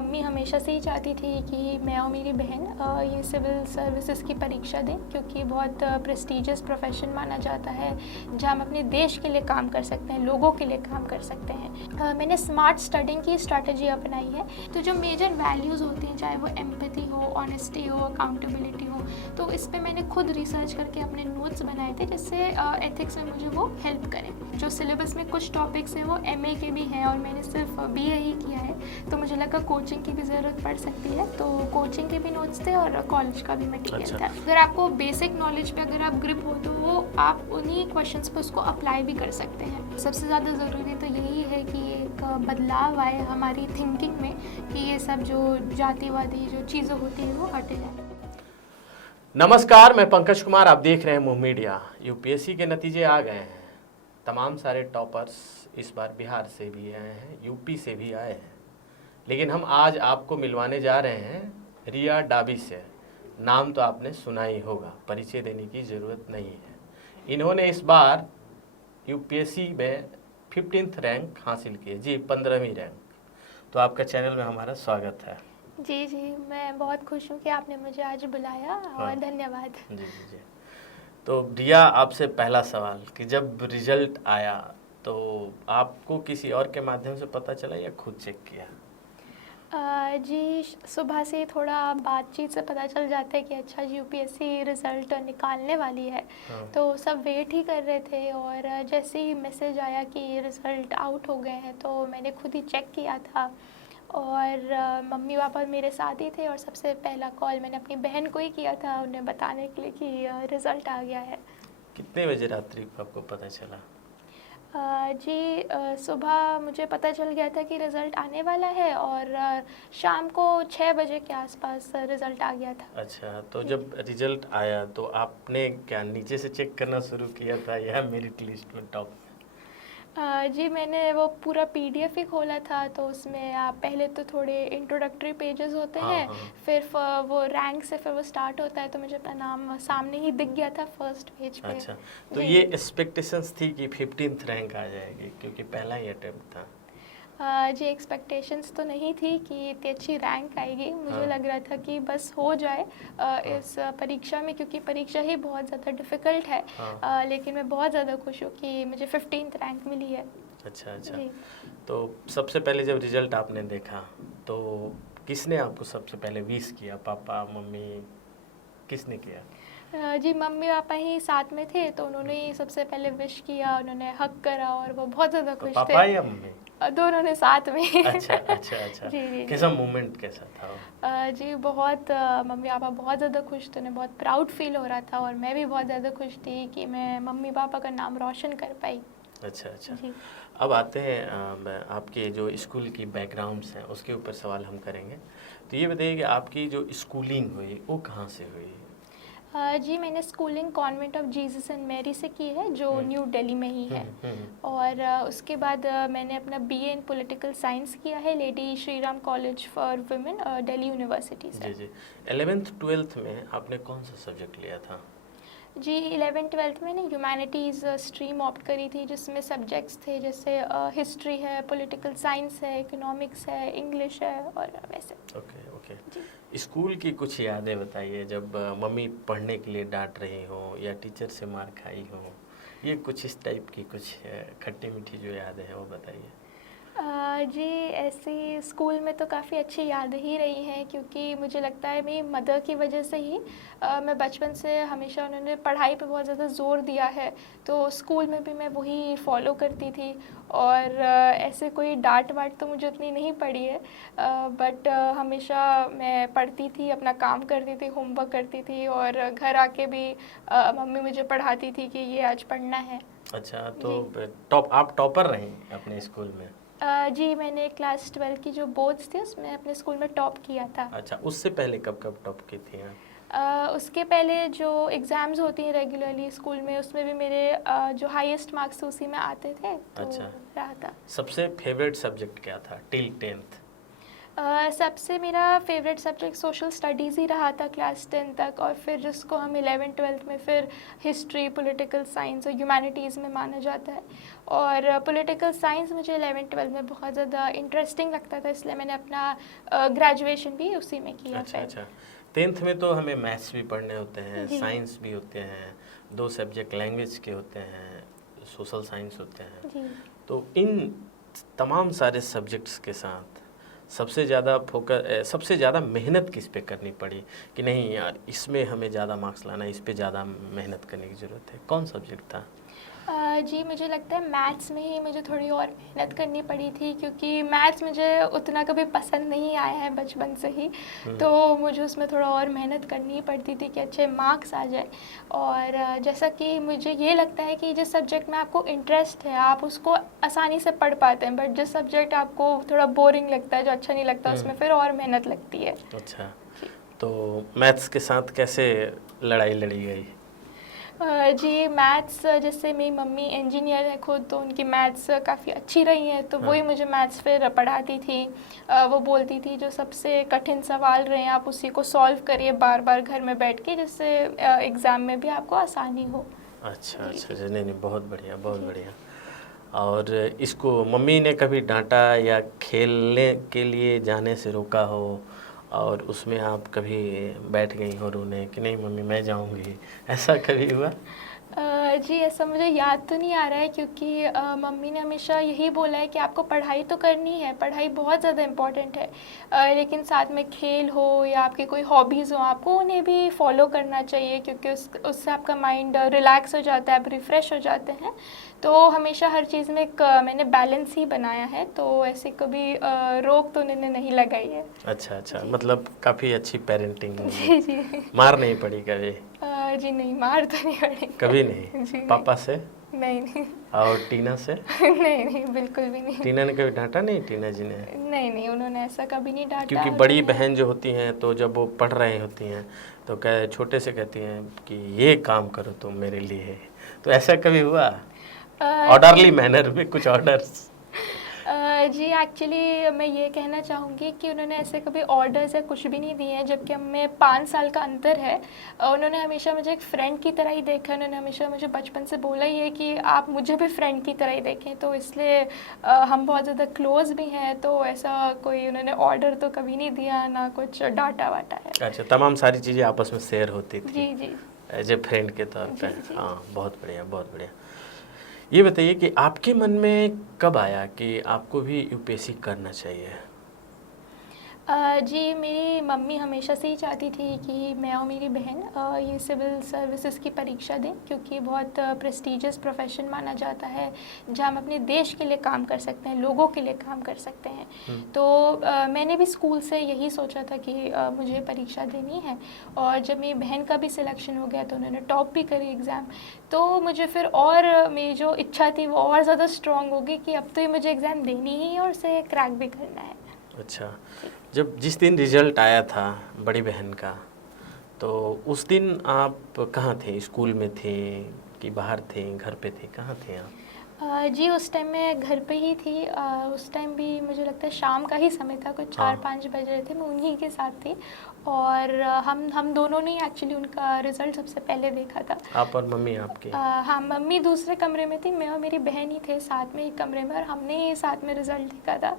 Mummy हमेशा से ही चाहती थी कि मैं और मेरी बहन ये सिविल सर्विसेज की परीक्षा दें, क्योंकि बहुत प्रेस्टिजियस प्रोफेशन माना जाता है जहाँ हम अपने देश के लिए काम कर सकते हैं, लोगों के लिए काम कर सकते हैं। मैंने स्मार्ट स्टडिंग की स्ट्रैटेजी अपनाई है। तो जो मेजर वैल्यूज़ होती हैं, चाहे वो एम्पैथी हो, ऑनेस्टी हो, अकाउंटेबिलिटी हो, तो इस पर मैंने खुद रिसर्च करके अपने नोट्स बनाए थे जिससे एथिक्स में मुझे वो हेल्प करें। जो सिलेबस में कुछ टॉपिक्स हैं वो MA के भी हैं और मैंने सिर्फ BA ही किया है, तो मुझे लगा कोचिंग की भी ज़रूरत पड़ सकती है, तो कोचिंग के भी नोट्स थे और कॉलेज का भी मटेरियल था। अगर आपको बेसिक नॉलेज पे अगर आप ग्रिप हो तो वो आप उन्हीं क्वेश्चंस पे उसको अप्लाई भी कर सकते हैं। सबसे ज़्यादा ज़रूरी तो यही है कि एक बदलाव आए हमारी थिंकिंग में कि ये सब जो जातिवादी जो चीज़ें होती हैं वो हटे जाए। नमस्कार, मैं पंकज कुमार, आप देख रहे हैं मुंह मीडिया। यूपीएससी के नतीजे आ गए हैं। तमाम सारे टॉपर्स इस बार बिहार से भी आए हैं, यूपी से भी आए हैं, लेकिन हम आज आपको मिलवाने जा रहे हैं रिया डाबी से। नाम तो आपने सुना ही होगा, परिचय देने की ज़रूरत नहीं है। इन्होंने इस बार यूपीएससी में 15th रैंक हासिल की है, जी 15वीं रैंक। तो आपका चैनल में हमारा स्वागत है। जी, मैं बहुत खुश हूँ कि आपने मुझे आज बुलाया और धन्यवाद। जी। तो रिया, आपसे पहला सवाल कि जब रिजल्ट आया तो आपको किसी और के माध्यम से पता चला या खुद चेक किया? जी, सुबह से थोड़ा बातचीत से पता चल जाता है कि अच्छा यूपीएससी रिज़ल्ट निकालने वाली है। तो सब वेट ही कर रहे थे और जैसे ही मैसेज आया कि रिज़ल्ट आउट हो गए हैं तो मैंने खुद ही चेक किया था और मम्मी पापा मेरे साथ ही थे और सबसे पहला कॉल मैंने अपनी बहन को ही किया था उन्हें बताने के लिए कि रिज़ल्ट आ गया है। कितने बजे रात्रि को आपको पता चला? जी, सुबह मुझे पता चल गया था कि रिज़ल्ट आने वाला है और शाम को 6 बजे के आसपास रिज़ल्ट आ गया था। अच्छा, तो जब रिजल्ट आया तो आपने क्या नीचे से चेक करना शुरू किया था या मेरिट लिस्ट में टॉप? जी, मैंने वो पूरा PDF ही खोला था, तो उसमें आप पहले तो थोड़े इंट्रोडक्टरी पेजेस होते हैं, फिर वो रैंक से फिर वो स्टार्ट होता है, तो मुझे अपना नाम सामने ही दिख गया था फर्स्ट पेज पे। अच्छा, तो ये एक्सपेक्टेशंस थी कि 15th रैंक आ जाएगी क्योंकि पहला ही अटेम्प्ट था? जी, एक्सपेक्टेशंस तो नहीं थी कि इतनी अच्छी रैंक आएगी। मुझे लग रहा था कि बस हो जाए इस परीक्षा में, क्योंकि परीक्षा ही बहुत ज़्यादा डिफ़िकल्ट है। लेकिन मैं बहुत ज़्यादा खुश हूँ कि मुझे 15th रैंक मिली है। अच्छा। तो सबसे पहले जब रिजल्ट आपने देखा तो किसने आपको सबसे पहले विश किया? पापा, मम्मी, किसने किया? जी, मम्मी पापा ही साथ में थे, तो उन्होंने ही सबसे पहले विश किया, उन्होंने हक करा और वो बहुत ज़्यादा खुश थे। पापा या मम्मी? दोनों ने साथ में। अच्छा। जी। कैसा मोमेंट कैसा था? जी, बहुत मम्मी पापा बहुत ज़्यादा खुश थे, उन्हें बहुत प्राउड फील हो रहा था और मैं भी बहुत ज़्यादा खुश थी कि मैं मम्मी पापा का नाम रोशन कर पाई। अच्छा। जी। अब आते हैं आपके जो स्कूल की बैकग्राउंड्स हैं उसके ऊपर सवाल हम करेंगे। तो ये बताइए कि आपकी जो स्कूलिंग हुई वो कहाँ से हुई? जी, मैंने schooling convent of Jesus and Mary से की है, जो न्यू दिल्ली में ही है। और उसके बाद मैंने अपना BA इन पॉलिटिकल साइंस किया है lady Shri Ram college for women, Delhi university से। जी। 11th 12th में आपने कौन सा सब्जेक्ट लिया था? जी, 11th-12th में मैंने ह्यूमैनिटीज़ स्ट्रीम ऑप्ट करी थी, जिसमें सब्जेक्ट्स थे जैसे हिस्ट्री है, पॉलिटिकल साइंस है, इकोनॉमिक्स है, इंग्लिश है और वैसे। ओके। स्कूल की कुछ यादें बताइए, जब मम्मी पढ़ने के लिए डांट रही हो या टीचर से मार खाई हो, ये कुछ इस टाइप की कुछ खट्टी मीठी जो यादें हैं वो बताइए। जी, ऐसी स्कूल में तो काफ़ी अच्छी यादें ही रही हैं, क्योंकि मुझे लगता है मेरी मदर की वजह से ही मैं बचपन से हमेशा उन्होंने पढ़ाई पे बहुत ज़्यादा ज़ोर दिया है, तो स्कूल में भी मैं वही फॉलो करती थी और ऐसे कोई डांट वाट तो मुझे उतनी नहीं पड़ी है, बट हमेशा मैं पढ़ती थी, अपना काम करती थी, होमवर्क करती थी और घर आके भी मम्मी मुझे पढ़ाती थी कि ये आज पढ़ना है। अच्छा, तो आप टॉपर रहीं अपने स्कूल में? जी, मैंने क्लास 12 की जो बोर्ड्स थे उसमें अपने स्कूल में टॉप किया था। अच्छा, उससे पहले कब टॉप की थी? उसके पहले जो एग्ज़ाम्स होती हैं रेगुलरली स्कूल में, उसमें भी मेरे जो हाईएस्ट मार्क्स उसी में आते थे, तो अच्छा। रहा था। सबसे फेवरेट सब्जेक्ट क्या था टिल 10th? सबसे मेरा फेवरेट सब्जेक्ट सोशल स्टडीज़ ही रहा था क्लास 10 तक, और फिर जिसको हम 11th-12th में फिर हिस्ट्री, पॉलिटिकल साइंस और ह्यूमैनिटीज़ में माना जाता है। और पॉलिटिकल साइंस मुझे 11th-12th में बहुत ज़्यादा इंटरेस्टिंग लगता था, इसलिए मैंने अपना ग्रेजुएशन भी उसी में किया। अच्छा। 10th में तो हमें मैथ्स भी पढ़ने होते हैं, जी। साइंस भी होते हैं, 2 सब्जेक्ट लैंग्वेज के होते हैं, सोशल साइंस होते हैं। जी। तो इन तमाम सारे सब्जेक्ट्स के साथ सबसे ज़्यादा मेहनत किस पे करनी पड़ी कि नहीं यार इसमें हमें ज़्यादा मार्क्स लाना है, इस पे ज़्यादा मेहनत करने की ज़रूरत है? कौन सब्जेक्ट था? जी, मुझे लगता है मैथ्स में ही मुझे थोड़ी और मेहनत करनी पड़ी थी, क्योंकि मैथ्स मुझे उतना कभी पसंद नहीं आया है बचपन से ही। तो मुझे उसमें थोड़ा और मेहनत करनी पड़ती थी कि अच्छे मार्क्स आ जाए। और जैसा कि मुझे ये लगता है कि जिस सब्जेक्ट में आपको इंटरेस्ट है आप उसको आसानी से पढ़ पाते हैं, बट जिस सब्जेक्ट आपको थोड़ा बोरिंग लगता है, जो अच्छा नहीं लगता, उसमें फिर और मेहनत लगती है। अच्छा, तो मैथ्स के साथ कैसे लड़ाई लड़ी गई? जी, मैथ्स जैसे मेरी मम्मी इंजीनियर है खुद, तो उनकी मैथ्स काफ़ी अच्छी रही है, तो वही मुझे मैथ्स फिर पढ़ाती थी। वो बोलती थी जो सबसे कठिन सवाल रहे हैं आप उसी को सॉल्व करिए बार बार घर में बैठ के, जिससे एग्ज़ाम में भी आपको आसानी हो। अच्छा, नहीं, बहुत बढ़िया। और इसको मम्मी ने कभी डांटा या खेलने के लिए जाने से रोका हो, और उसमें आप कभी बैठ गई हो रोने कि नहीं मम्मी मैं जाऊंगी, ऐसा कभी हुआ? जी, ऐसा मुझे याद तो नहीं आ रहा है, क्योंकि मम्मी ने हमेशा यही बोला है कि आपको पढ़ाई तो करनी है, पढ़ाई बहुत ज़्यादा इम्पॉर्टेंट है, लेकिन साथ में खेल हो या आपकी कोई हॉबीज़ हो, आपको उन्हें भी फॉलो करना चाहिए, क्योंकि उससे आपका माइंड रिलैक्स हो जाता है, आप रिफ़्रेश हो जाते हैं। तो हमेशा हर चीज़ में एक मैंने बैलेंस ही बनाया है, तो ऐसे कभी रोक तो उन्होंने नहीं लगाई है। अच्छा, मतलब काफ़ी अच्छी पेरेंटिंग। जी। मार नहीं पड़ी कभी? जी नहीं, मार तो नहीं पड़ी कभी नहीं? जी पापा से? नहीं। और टीना से? नहीं, बिल्कुल भी नहीं। टीना ने कभी डांटा नहीं, टीना जी ने? नहीं, उन्होंने ऐसा कभी नहीं डांटा। क्योंकि बड़ी बहन जो होती हैं तो जब वो पढ़ रही होती हैं तो छोटे से कहती हैं कि ये काम करो तुम मेरे लिए, तो ऐसा कभी हुआ ऑर्डरली मैनर में कुछ ऑर्डर्स? जी, एक्चुअली मैं ये कहना चाहूँगी कि उन्होंने ऐसे कभी ऑर्डर्स या कुछ भी नहीं दिए हैं, जबकि हमें 5 साल का अंतर है। उन्होंने हमेशा मुझे एक फ्रेंड की तरह ही देखा, उन्होंने हमेशा मुझे बचपन से बोला ही है कि आप मुझे भी फ्रेंड की तरह ही देखें, तो इसलिए हम बहुत ज़्यादा क्लोज़ भी हैं, तो ऐसा कोई उन्होंने ऑर्डर तो कभी नहीं दिया, ना कुछ डांटा वाटा है। अच्छा, तमाम सारी चीज़ें आपस में शेयर होती थी जी। एज ए फ्रेंड के तौर पे। जी। हाँ, बहुत बढ़िया। ये बताइए कि आपके मन में कब आया कि आपको भी यूपीएससी करना चाहिए? जी, मेरी मम्मी हमेशा से ही चाहती थी कि मैं और मेरी बहन ये सिविल सर्विसेज की परीक्षा दें, क्योंकि बहुत प्रेस्टीजियस प्रोफेशन माना जाता है, जहाँ हम अपने देश के लिए काम कर सकते हैं, लोगों के लिए काम कर सकते हैं। तो मैंने भी स्कूल से यही सोचा था कि मुझे परीक्षा देनी है, और जब मेरी बहन का भी सिलेक्शन हो गया तो उन्होंने टॉप भी करी एग्ज़ाम, तो मुझे फिर और मेरी जो इच्छा थी वो और ज़्यादा स्ट्रॉन्ग होगी कि अब तो ये मुझे एग्ज़ाम देनी ही है और उसे क्रैक भी करना है। अच्छा, जिस दिन रिजल्ट आया था बड़ी बहन का, तो उस दिन आप कहाँ थे? स्कूल में थे कि बाहर थे, घर पे थे, कहाँ थे आप? जी, उस टाइम मैं घर पे ही थी। उस टाइम भी मुझे लगता है शाम का ही समय था, कुछ 4-5 बज रहे थे, मैं उन्हीं के साथ थी, और हम दोनों ने एक्चुअली उनका रिज़ल्ट सबसे पहले देखा था। आप और मम्मी आपके? हाँ, मम्मी दूसरे कमरे में थी, मैं और मेरी बहन ही थे साथ में एक कमरे में, और हमने ही साथ में रिज़ल्ट देखा था।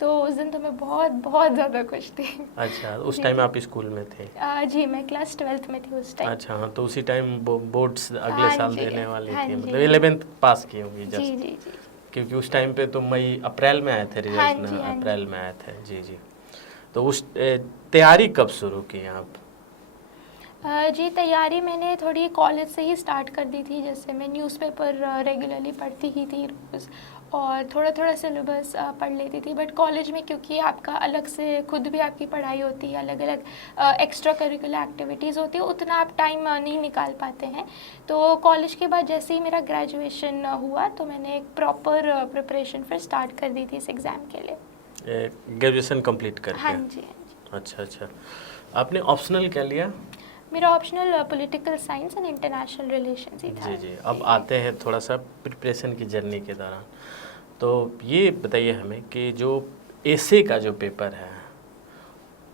तो उस दिन तो मैं बहुत ज़्यादा खुश थी। अच्छा, उस टाइम आप स्कूल में थे? जी, मैं क्लास 12th में थी उस टाइम। अच्छा, हाँ, तो उसी टाइम बोर्ड्स अगले साल देने वाली थी, मतलब जी। 11th पास की होंगी जस्ट। जी। क्योंकि उस टाइम पे तो अप्रैल में आए थे रिजल्ट ना? अप्रैल में आए थे। जी। तो उस तैयारी कब शुरू की आप? जी, तैयारी मैंने थोड़ी कॉलेज से ही स्टार्ट कर दी थी। जैसे मैं न्यूज़पेपर रेगुलरली पढ़ती ही थी रोज़, और थोड़ा सिलेबस पढ़ लेती थी। बट कॉलेज में क्योंकि आपका अलग से खुद भी आपकी पढ़ाई होती है, अलग अलग एक्स्ट्रा करिकुलर एक्टिविटीज़ होती है, उतना आप टाइम नहीं निकाल पाते हैं। तो कॉलेज के बाद जैसे ही मेरा ग्रेजुएशन हुआ तो मैंने एक प्रॉपर प्रिपरेशन फिर स्टार्ट कर दी थी इस एग्ज़ाम के लिए। ग्रेजुएशन कंप्लीट करके? हाँ जी। अच्छा। आपने ऑप्शनल क्या लिया? मेरा optional political science and international relations ही था। जी। अब आते हैं थोड़ा सा प्रिपरेशन की जर्नी के दौरान। तो ये बताइए हमें कि जो एसे का जो पेपर है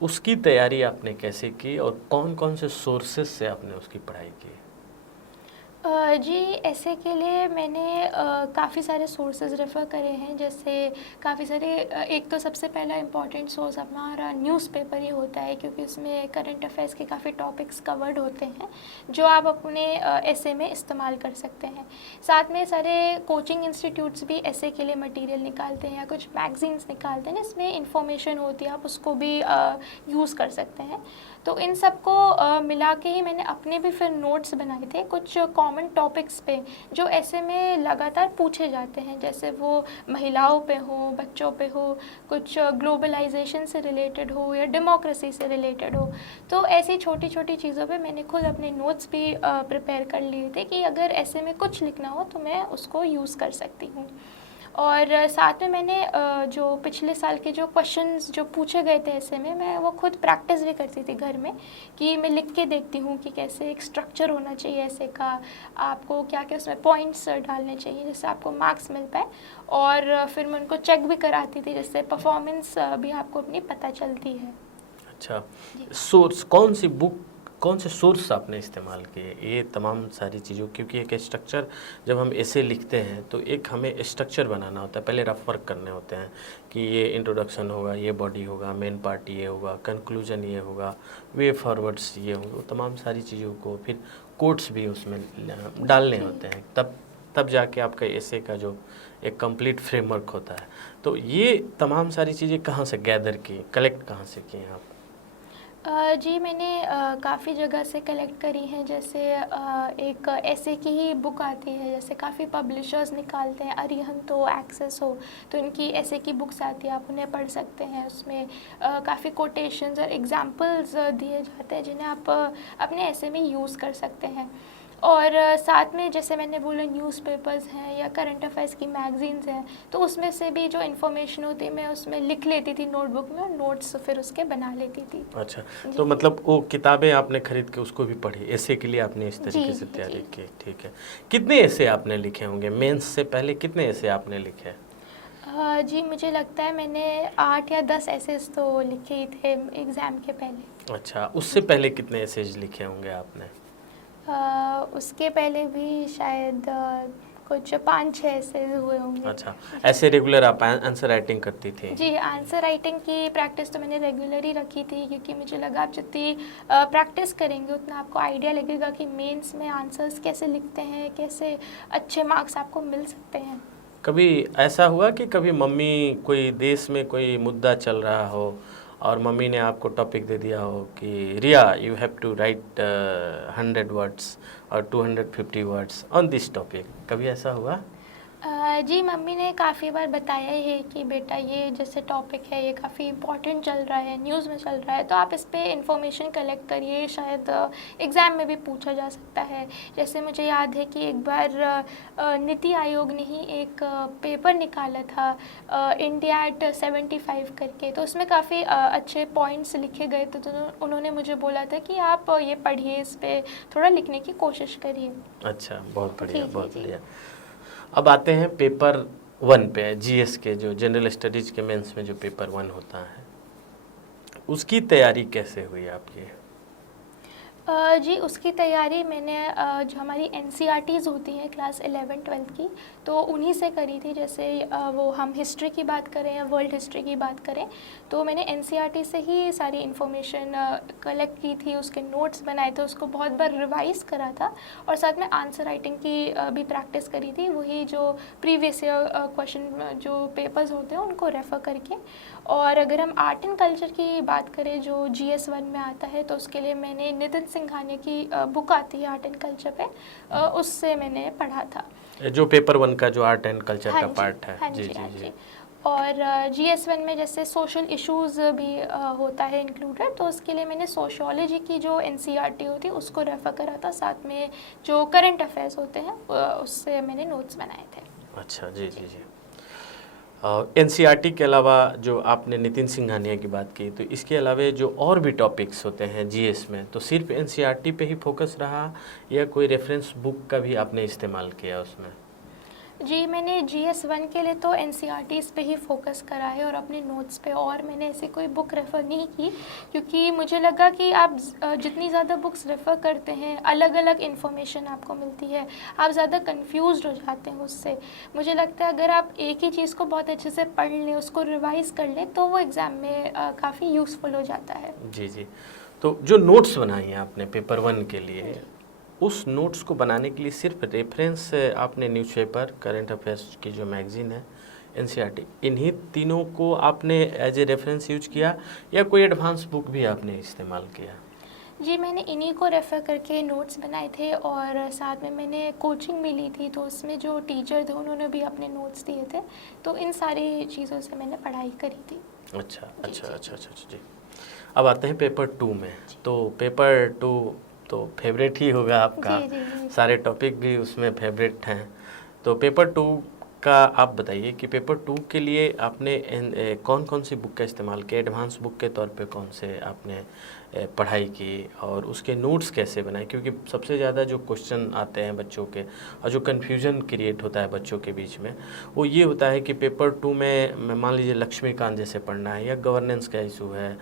उसकी तैयारी आपने कैसे की और कौन कौन से सोर्सेस से आपने उसकी पढ़ाई की? जी, ऐसे के लिए मैंने काफ़ी सारे सोर्सेज रेफ़र करे हैं, जैसे काफ़ी सारे एक तो सबसे पहला इम्पॉर्टेंट सोर्स हमारा न्यूज़पेपर ही होता है, क्योंकि उसमें करंट अफेयर्स के काफ़ी टॉपिक्स कवर्ड होते हैं जो आप अपने ऐसे में इस्तेमाल कर सकते हैं। साथ में सारे कोचिंग इंस्टीट्यूट्स भी ऐसे के लिए मटेरियल निकालते हैं या कुछ मैगजीन्स निकालते हैं जिसमें इंफॉर्मेशन होती है, आप उसको भी यूज़ कर सकते हैं। तो इन सब को मिला के ही मैंने अपने भी फिर नोट्स बनाए थे कुछ कॉमन टॉपिक्स पे जो ऐसे में लगातार पूछे जाते हैं, जैसे वो महिलाओं पे हो, बच्चों पे हो, कुछ ग्लोबलाइजेशन से रिलेटेड हो या डेमोक्रेसी से रिलेटेड हो। तो ऐसी छोटी छोटी चीज़ों पे मैंने खुद अपने नोट्स भी प्रिपेयर कर लिए थे कि अगर ऐसे में कुछ लिखना हो तो मैं उसको यूज़ कर सकती हूँ। और साथ में मैंने जो पिछले साल के जो क्वेश्चंस जो पूछे गए थे ऐसे में, मैं वो खुद प्रैक्टिस भी करती थी घर में, कि मैं लिख के देखती हूँ कि कैसे एक स्ट्रक्चर होना चाहिए ऐसे का, आपको क्या क्या उसमें पॉइंट्स डालने चाहिए जिससे आपको मार्क्स मिल पाए। और फिर मैं उनको चेक भी कराती थी, जिससे परफॉर्मेंस भी आपको अपनी पता चलती है। अच्छा, सोर्स कौन से सोर्स आपने इस्तेमाल किए ये तमाम सारी चीज़ों, क्योंकि एक स्ट्रक्चर जब हम ऐसे लिखते हैं तो एक हमें स्ट्रक्चर बनाना होता है, पहले रफ वर्क करने होते हैं कि ये इंट्रोडक्शन होगा, ये बॉडी होगा, मेन पार्ट ये होगा, कंक्लूजन ये होगा, वे फॉरवर्ड्स ये होंगे, तमाम सारी चीज़ों को फिर कोट्स भी उसमें डालने होते हैं, तब जाके आपका ऐसे का जो एक कंप्लीट फ्रेमवर्क होता है। तो ये तमाम सारी चीज़ें कहाँ से गैदर की, कलेक्ट कहाँ से की हैं आप? जी, मैंने काफ़ी जगह से कलेक्ट करी हैं, जैसे एक ऐसे की ही बुक आती है, जैसे काफ़ी पब्लिशर्स निकालते हैं, अरिहंत हो, एक्सेस हो, तो इनकी ऐसे की बुक्स आती है, आप उन्हें पढ़ सकते हैं। उसमें काफ़ी कोटेशंस और एग्जांपल्स दिए जाते हैं जिन्हें आप अपने ऐसे में यूज़ कर सकते हैं। और साथ में जैसे मैंने बोला न्यूज़पेपर्स हैं या करंट अफेयर्स की मैगजीन्स हैं, तो उसमें से भी जो इन्फॉर्मेशन होती है मैं उसमें लिख लेती थी नोटबुक में, और नोट्स फिर उसके बना लेती थी। अच्छा, तो मतलब वो किताबें आपने खरीद के उसको भी पढ़ी, ऐसे के लिए आपने इस तरीके से तैयारी की? ठीक है। कितने ऐसे आपने लिखे होंगे मेंस से पहले, कितने ऐसे आपने लिखे? जी, मुझे लगता है मैंने 8 या 10 एसेस तो लिखे ही थे एग्ज़ाम के पहले। अच्छा, उससे पहले कितने एसेज लिखे होंगे आपने? उसके पहले भी शायद कुछ 5-6 ऐसे हुए होंगे। अच्छा, ऐसे रेगुलर आप आंसर राइटिंग करती थी? जी, आंसर राइटिंग की प्रैक्टिस तो मैंने रेगुलर ही रखी थी, क्योंकि मुझे लगा आप जितनी प्रैक्टिस करेंगे उतना आपको आइडिया लगेगा कि मेंस में आंसर्स कैसे लिखते हैं, कैसे अच्छे मार्क्स आपको मिल सकते हैं। कभी ऐसा हुआ कि कभी मम्मी कोई देश में कोई मुद्दा चल रहा हो और मम्मी ने आपको टॉपिक दे दिया हो कि Riya you have to write 100 words और 250 वर्ड्स ऑन दिस टॉपिक, कभी ऐसा हुआ? जी, मम्मी ने काफ़ी बार बताया ही है कि बेटा ये जैसे टॉपिक है ये काफ़ी इम्पोर्टेंट चल रहा है, न्यूज़ में चल रहा है, तो आप इस पे इंफॉर्मेशन कलेक्ट करिए, शायद एग्ज़ाम में भी पूछा जा सकता है। जैसे मुझे याद है कि एक बार नीति आयोग ने ही एक पेपर निकाला था इंडिया एट 75 करके, तो उसमें काफ़ी अच्छे पॉइंट्स लिखे गए थे, तो उन्होंने मुझे बोला था कि आप ये पढ़िए, इस पर थोड़ा लिखने की कोशिश करिए। अच्छा, बहुत बढ़िया, जी, बहुत जी, बढ़िया। अब आते हैं पेपर 1 पे, जीएस के जो जनरल स्टडीज़ के मेंस में जो पेपर 1 होता है, उसकी तैयारी कैसे हुई आपकी? जी, उसकी तैयारी मैंने जो हमारी एनसीईआरटीज़ होती हैं क्लास 11-12 की, तो उन्हीं से करी थी। जैसे वो हम हिस्ट्री की बात करें या वर्ल्ड हिस्ट्री की बात करें, तो मैंने एनसीईआरटी से ही सारी इन्फॉर्मेशन कलेक्ट की थी, उसके नोट्स बनाए थे, उसको बहुत बार रिवाइज़ करा था, और साथ में आंसर राइटिंग की भी प्रैक्टिस करी थी, वही जो प्रीवियस ईयर क्वेश्चन जो पेपर्स होते हैं उनको रेफ़र करके। और अगर हम आर्ट एंड कल्चर की बात करें जो GS 1 में आता है, तो उसके लिए मैंने नितिन सिंघानिया की बुक आती है आर्ट एंड कल्चर पे, उससे मैंने पढ़ा था। जो पेपर 1 का जो आर्ट एंड कल्चर का पार्ट है? हाँ जी। और GS 1 में जैसे सोशल इश्यूज़ भी होता है इंक्लूडेड, तो उसके लिए मैंने सोशियोलॉजी की जो NCERT होती है उसको रेफ़र करा था, साथ में जो करंट अफेयर्स होते हैं उससे मैंने नोट्स बनाए थे। अच्छा, जी। NCERT के अलावा जो आपने नितिन सिंघानिया की बात की, तो इसके अलावा जो और भी टॉपिक्स होते हैं जीएस में, तो सिर्फ NCERT पे ही फोकस रहा या कोई रेफरेंस बुक का भी आपने इस्तेमाल किया उसमें? जी, मैंने GS1 के लिए तो NCERTs पे ही फोकस करा है और अपने नोट्स पे, और मैंने ऐसी कोई बुक रेफ़र नहीं की, क्योंकि मुझे लगा कि आप जितनी ज़्यादा बुक्स रेफ़र करते हैं, अलग अलग इन्फॉर्मेशन आपको मिलती है, आप ज़्यादा कंफ्यूज्ड हो जाते हैं उससे। मुझे लगता है अगर आप एक ही चीज़ को बहुत अच्छे से पढ़ लें, उसको रिवाइज़ कर लें, तो वो एग्ज़ाम में काफ़ी यूज़फुल हो जाता है। जी जी। तो जो नोट्स बनाई हैं आपने पेपर 1 के लिए, उस नोट्स को बनाने के लिए सिर्फ रेफरेंस आपने न्यूज़पेपर, करंट अफेयर्स की जो मैगज़ीन है, NCERT, इन्हीं तीनों को आपने एज ए रेफरेंस यूज किया या कोई एडवांस बुक भी आपने इस्तेमाल किया? जी, मैंने इन्हीं को रेफ़र करके नोट्स बनाए थे, और साथ में मैंने कोचिंग भी ली थी, तो उसमें जो टीचर थे उन्होंने भी अपने नोट्स दिए थे, तो इन सारी चीज़ों से मैंने पढ़ाई करी थी। अच्छा जी, अच्छा जी। अच्छा अच्छा अच्छा, जी। अब आते हैं पेपर 2 में। तो पेपर 2 तो फेवरेट ही होगा आपका, जी, जी, जी। सारे टॉपिक भी उसमें फेवरेट हैं। तो पेपर 2 का आप बताइए कि पेपर 2 के लिए आपने कौन कौन सी बुक का इस्तेमाल किया? एडवांस बुक के तौर पे कौन से आपने पढ़ाई की, और उसके नोट्स कैसे बनाए? क्योंकि सबसे ज़्यादा जो क्वेश्चन आते हैं बच्चों के और जो कन्फ्यूजन क्रिएट होता है बच्चों के बीच में, वो ये होता है कि पेपर 2 में मान लीजिए लक्ष्मीकांत जैसे पढ़ना है, या गवर्नेंस का इशू है,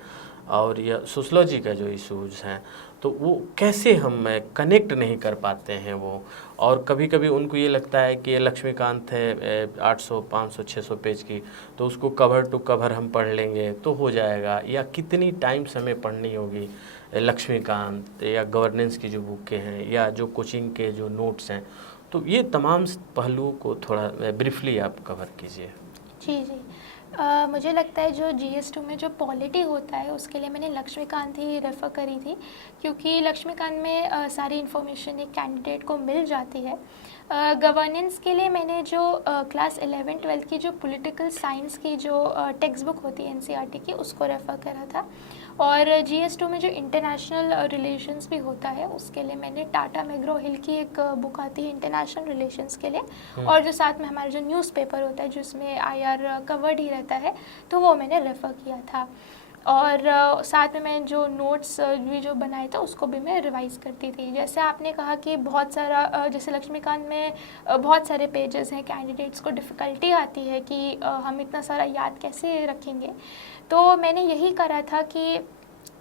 और या सोशलॉजी का जो इशूज़ हैं, तो वो कैसे हम कनेक्ट नहीं कर पाते हैं वो। और कभी कभी उनको ये लगता है कि ये लक्ष्मीकांत है 800 500 600 पेज की, तो उसको कवर टू कवर हम पढ़ लेंगे तो हो जाएगा, या कितनी टाइम हमें पढ़नी होगी लक्ष्मीकांत या गवर्नेंस की जो बुकें हैं या जो कोचिंग के जो नोट्स हैं। तो ये तमाम पहलुओं को थोड़ा ब्रीफली आप कवर कीजिए। जी, जी। मुझे लगता है जो GS2 में जो पॉलिटी होता है, उसके लिए मैंने लक्ष्मीकांत ही रेफ़र करी थी, क्योंकि लक्ष्मीकांत में सारी इन्फॉर्मेशन एक कैंडिडेट को मिल जाती है। गवर्नेंस के लिए मैंने जो क्लास 11-12 की जो पॉलिटिकल साइंस की जो टेक्स्ट बुक होती है NCERT की, उसको रेफ़र करा था। और GS2 में जो इंटरनेशनल रिलेशंस भी होता है, उसके लिए मैंने टाटा मैग्रो हिल की एक बुक आती है इंटरनेशनल रिलेशंस के लिए, और जो साथ में हमारा जो न्यूज़पेपर होता है जिसमें IR कवर्ड ही रहता है, तो वो मैंने रेफ़र किया था। और साथ में मैं जो नोट्स भी जो बनाए थे, उसको भी मैं रिवाइज़ करती थी। जैसे आपने कहा कि बहुत सारा जैसे लक्ष्मीकांत में बहुत सारे पेजेस हैं, कैंडिडेट्स को डिफ़िकल्टी आती है कि हम इतना सारा याद कैसे रखेंगे। तो मैंने यही करा था कि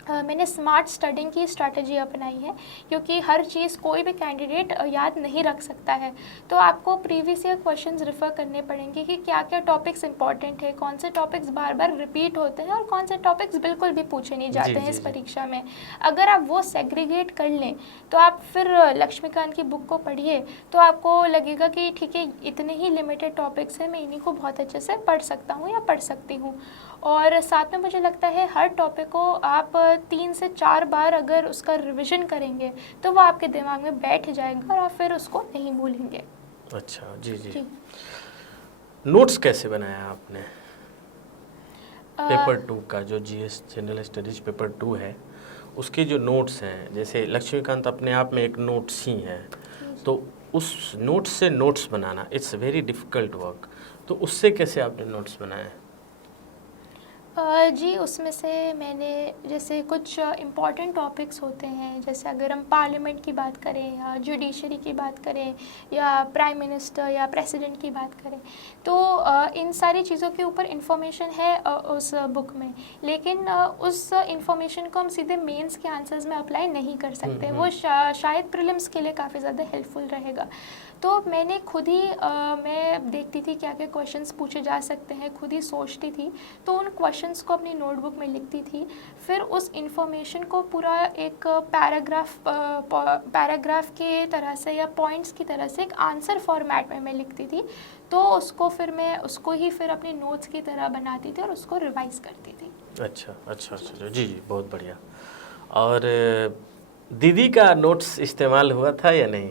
मैंने स्मार्ट स्टडिंग की स्ट्रैटेजी अपनाई है, क्योंकि हर चीज़ कोई भी कैंडिडेट याद नहीं रख सकता है। तो आपको प्रीवियस ईयर क्वेश्चंस रेफ़र करने पड़ेंगे कि क्या क्या टॉपिक्स इंपॉर्टेंट है, कौन से टॉपिक्स बार बार रिपीट होते हैं और कौन से टॉपिक्स बिल्कुल भी पूछे नहीं जाते जी हैं जी इस जी। परीक्षा में। अगर आप वो सेग्रीगेट कर लें, तो आप फिर लक्ष्मीकांत की बुक को पढ़िए, तो आपको लगेगा कि ठीक है, इतने ही लिमिटेड टॉपिक्स हैं, मैं इन्हीं को बहुत अच्छे से पढ़ सकता हूँ या पढ़ सकती हूँ। और साथ में मुझे लगता है हर टॉपिक को आप 3 से 4 बार अगर उसका रिवीजन करेंगे, तो वो आपके दिमाग में बैठ जाएगा और आप फिर उसको नहीं भूलेंगे। अच्छा, जी जी, जी। नोट्स कैसे बनाया आपने अ, पेपर 2 का? जो GS जनरल स्टडीज पेपर 2 है, उसके जो नोट्स हैं, जैसे लक्ष्मीकांत अपने आप में एक नोट्स ही हैं, तो उस नोट्स से notes banana it's very difficult work, तो उससे कैसे आपने नोट्स बनाए? जी, उसमें से मैंने जैसे कुछ इम्पॉर्टेंट टॉपिक्स होते हैं, जैसे अगर हम पार्लियामेंट की बात करें या जुडिशरी की बात करें या प्राइम मिनिस्टर या प्रेसिडेंट की बात करें, तो इन सारी चीज़ों के ऊपर इंफॉर्मेशन है उस बुक में, लेकिन उस इंफॉर्मेशन को हम सीधे मेंस के आंसर्स में अप्लाई नहीं कर सकते। वो शायद प्रीलिम्स के लिए काफ़ी ज़्यादा हेल्पफुल रहेगा। तो मैंने खुद ही मैं देखती थी क्या क्या क्वेश्चंस पूछे जा सकते हैं, खुद ही सोचती थी, तो उन क्वेश्चंस को अपनी नोटबुक में लिखती थी। फिर उस इंफॉर्मेशन को पूरा एक पैराग्राफ के तरह से या पॉइंट्स की तरह से एक आंसर फॉर्मेट में मैं लिखती थी। तो उसको फिर मैं उसको ही फिर अपनी नोट्स की तरह बनाती थी और उसको रिवाइज़ करती थी। अच्छा अच्छा अच्छा, जी जी, बहुत बढ़िया। और दीदी का नोट्स इस्तेमाल हुआ था या नहीं?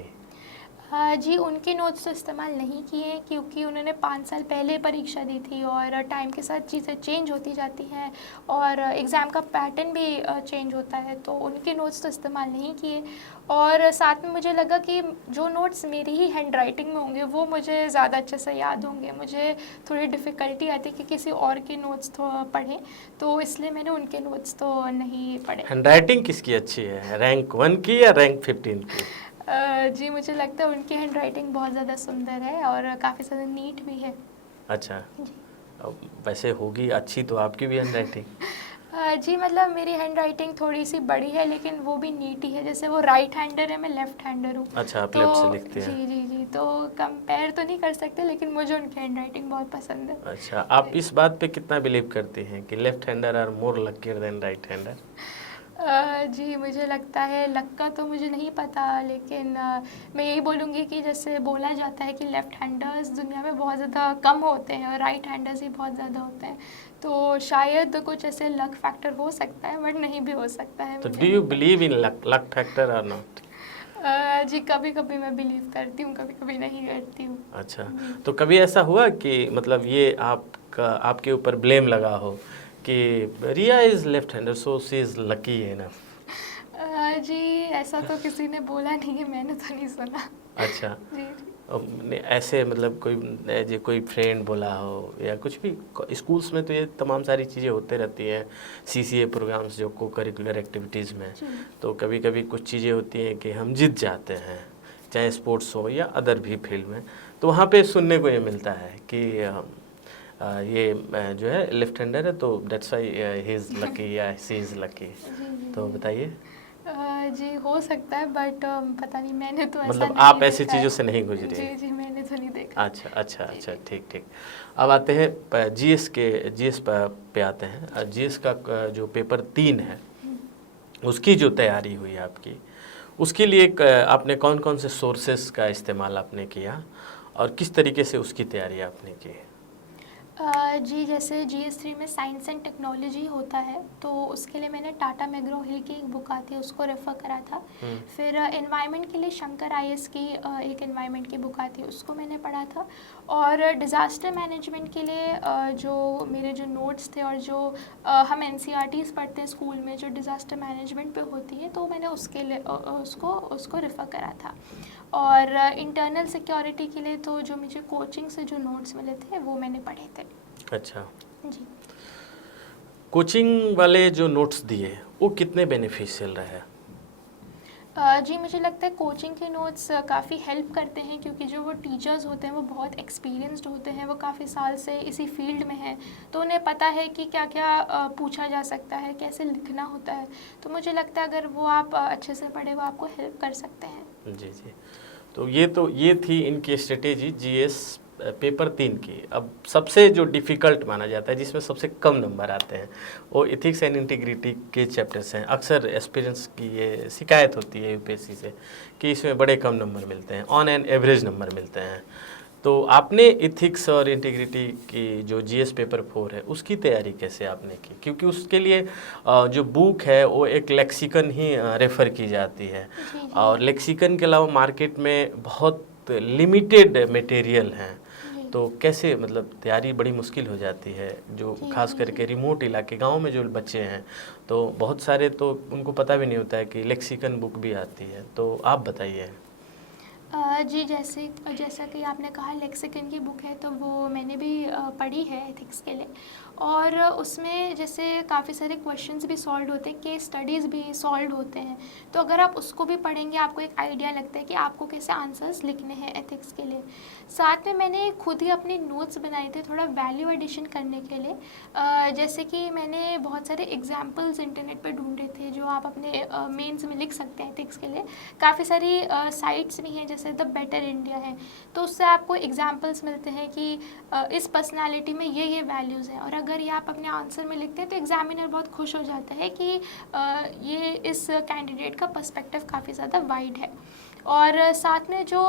जी, उनके नोट्स तो इस्तेमाल नहीं किए, क्योंकि उन्होंने 5 साल पहले परीक्षा दी थी और टाइम के साथ चीज़ें चेंज होती जाती हैं और एग्ज़ाम का पैटर्न भी चेंज होता है, तो उनके नोट्स तो इस्तेमाल नहीं किए। और साथ में मुझे लगा कि जो नोट्स मेरी ही हैंड राइटिंग में होंगे वो मुझे ज़्यादा अच्छे से याद होंगे, मुझे थोड़ी डिफ़िकल्टी आती कि किसी और के नोट्स तो पढ़ें, तो इसलिए मैंने उनके नोट्स तो नहीं पढ़े। हैंड राइटिंग किसकी अच्छी है, रैंक 1 की या रैंक 15 की? जी मुझे लगता है उनकी हैंड राइटिंग बहुत ज़्यादा सुंदर है और काफ़ी ज़्यादा नीट भी है। अच्छा, जी। अब वैसे होगी अच्छी तो आपकी भी हैंड राइटिंग। जी मतलब मेरी हैंड राइटिंग थोड़ी सी बड़ी है लेकिन वो भी नीट ही है। जैसे वो राइट हैंडर है, मैं लेफ्ट हैंडर हूँ। अच्छा, आप तो लेफ्ट से लिखते हैं। जी जी जी, तो कंपेयर तो नहीं कर सकते लेकिन मुझे उनकी हैंड राइटिंग बहुत पसंद है। अच्छा, आप इस बात पे कितना बिलीव करते हैं कि लेफ्ट हैंडर आर मोर लकीर देन राइट हैंडर? जी मुझे लगता है लक का तो मुझे नहीं पता, लेकिन मैं यही बोलूँगी कि जैसे बोला जाता है कि लेफ़्ट हैंडर्स दुनिया में बहुत ज़्यादा कम होते हैं और राइट हैंडर्स ही बहुत ज़्यादा होते हैं। तो शायद कुछ ऐसे लक फैक्टर हो सकता है, बट नहीं भी हो सकता है, तो मुझे डू नहीं यू पता। बिलीव इन लक फैक्टर और नॉट? जी कभी कभी मैं बिलीव करती हूँ, कभी कभी नहीं करती हूँ। अच्छा, जी। तो कभी ऐसा हुआ कि मतलब ये आपका आपके ऊपर ब्लेम लगा हो कि Riya is left hander so she is lucky है ना? जी ऐसा तो किसी ने बोला नहीं है, मैंने तो नहीं सुना। अच्छा, जी जी। ऐसे मतलब कोई जो कोई फ्रेंड बोला हो या कुछ भी, स्कूल्स में तो ये तमाम सारी चीज़ें होते रहती हैं, सीसीए प्रोग्राम्स जो को करिकुलर एक्टिविटीज़ में, जी तो कभी कभी कुछ चीज़ें होती हैं कि हम जीत जाते हैं, चाहे स्पोर्ट्स हो या अदर भी फील्ड में, तो वहाँ पे सुनने को ये मिलता है कि ये जो है लेफ्ट हैंडर है तो that's why he is lucky या सी इज़ लकी। जी जी तो जी। बताइए, जी हो सकता है, बट पता नहीं, मैंने तो ऐसा मतलब नहीं आप ऐसी देखा चीज़ों है। से नहीं गुजरे जी हैं? जी मैंने तो नहीं देखा। अच्छा अच्छा जी अच्छा, जी। ठीक ठीक। अब आते हैं जीएस पे आते हैं। जीएस का जो पेपर 3 है उसकी जो तैयारी हुई आपकी, उसके लिए आपने कौन कौन से सोर्सेस का इस्तेमाल आपने किया और किस तरीके से उसकी तैयारी आपने की? जी जैसे GS3 में साइंस एंड टेक्नोलॉजी होता है, तो उसके लिए मैंने टाटा मैग्रो हिल की एक बुक आती है उसको रेफ़र करा था। फिर एनवायरनमेंट के लिए शंकर IS की एक एनवायरनमेंट की बुक आती है उसको मैंने पढ़ा था। और डिज़ास्टर मैनेजमेंट के लिए जो मेरे जो नोट्स थे और जो हम NCERTs पढ़ते हैं स्कूल में जो डिज़ास्टर मैनेजमेंट पे होती है, तो मैंने उसके लिए उसको रेफ़र करा था। और इंटरनल सिक्योरिटी के लिए तो जो मुझे कोचिंग से जो नोट्स मिले थे वो मैंने पढ़े थे। अच्छा, जी। कोचिंग वाले जो नोट्स दिए वो कितने बेनिफिशियल रहे? जी मुझे लगता है कोचिंग के नोट्स काफ़ी हेल्प करते हैं, क्योंकि जो वो टीचर्स होते हैं वो बहुत एक्सपीरियंस्ड होते हैं, वो काफ़ी साल से इसी फील्ड में हैं, तो उन्हें पता है कि क्या क्या पूछा जा सकता है, कैसे लिखना होता है। तो मुझे लगता है अगर वो आप अच्छे से पढ़े वो आपको हेल्प कर सकते हैं। जी जी, तो ये थी इनकी स्ट्रेटेजी जीएस पेपर 3 की। अब सबसे जो डिफ़िकल्ट माना जाता है, जिसमें सबसे कम नंबर आते हैं, वो इथिक्स एंड इंटीग्रिटी के चैप्टर्स हैं। अक्सर एस्पिरेंट्स की ये शिकायत होती है यूपीएससी से कि इसमें बड़े कम नंबर मिलते हैं, ऑन एन एवरेज नंबर मिलते हैं। तो आपने इथिक्स और इंटीग्रिटी की जो जीएस पेपर 4 है उसकी तैयारी कैसे आपने की? क्योंकि उसके लिए जो बुक है वो एक लेक्सिकन ही रेफ़र की जाती है, जी जी और लेक्सिकन के अलावा मार्केट में बहुत लिमिटेड मटेरियल हैं। जी तो कैसे मतलब तैयारी बड़ी मुश्किल हो जाती है, जो जी खास जी करके जी। रिमोट इलाके गांव में जो बच्चे हैं, तो बहुत सारे तो उनको पता भी नहीं होता है कि लेक्सिकन बुक भी आती है। तो आप बताइए। जी जैसा कि आपने कहा लेक्सिकन की बुक है, तो वो मैंने भी पढ़ी है एथिक्स के लिए। और उसमें जैसे काफ़ी सारे क्वेश्चंस भी सॉल्व होते हैं, केस स्टडीज़ भी सॉल्व होते हैं। तो अगर आप उसको भी पढ़ेंगे आपको एक आइडिया लगता है कि आपको कैसे आंसर्स लिखने हैं एथिक्स के लिए। साथ में मैंने खुद ही अपने नोट्स बनाए थे थोड़ा वैल्यू एडिशन करने के लिए। जैसे कि मैंने बहुत सारे एग्जाम्पल्स इंटरनेट पर ढूंढे थे जो आप अपने मेंस में लिख सकते हैं एथिक्स के लिए। काफ़ी सारी साइट्स भी हैं जैसे द बेटर इंडिया है, तो उससे आपको एग्जाम्पल्स मिलते हैं कि इस पर्सनालिटी में ये वैल्यूज़ हैं, और अगर ये आप अपने आंसर में लिखते हैं तो एग्जामिनर बहुत खुश हो जाता है कि ये इस कैंडिडेट का पर्सपेक्टिव काफ़ी ज़्यादा वाइड है। और साथ में जो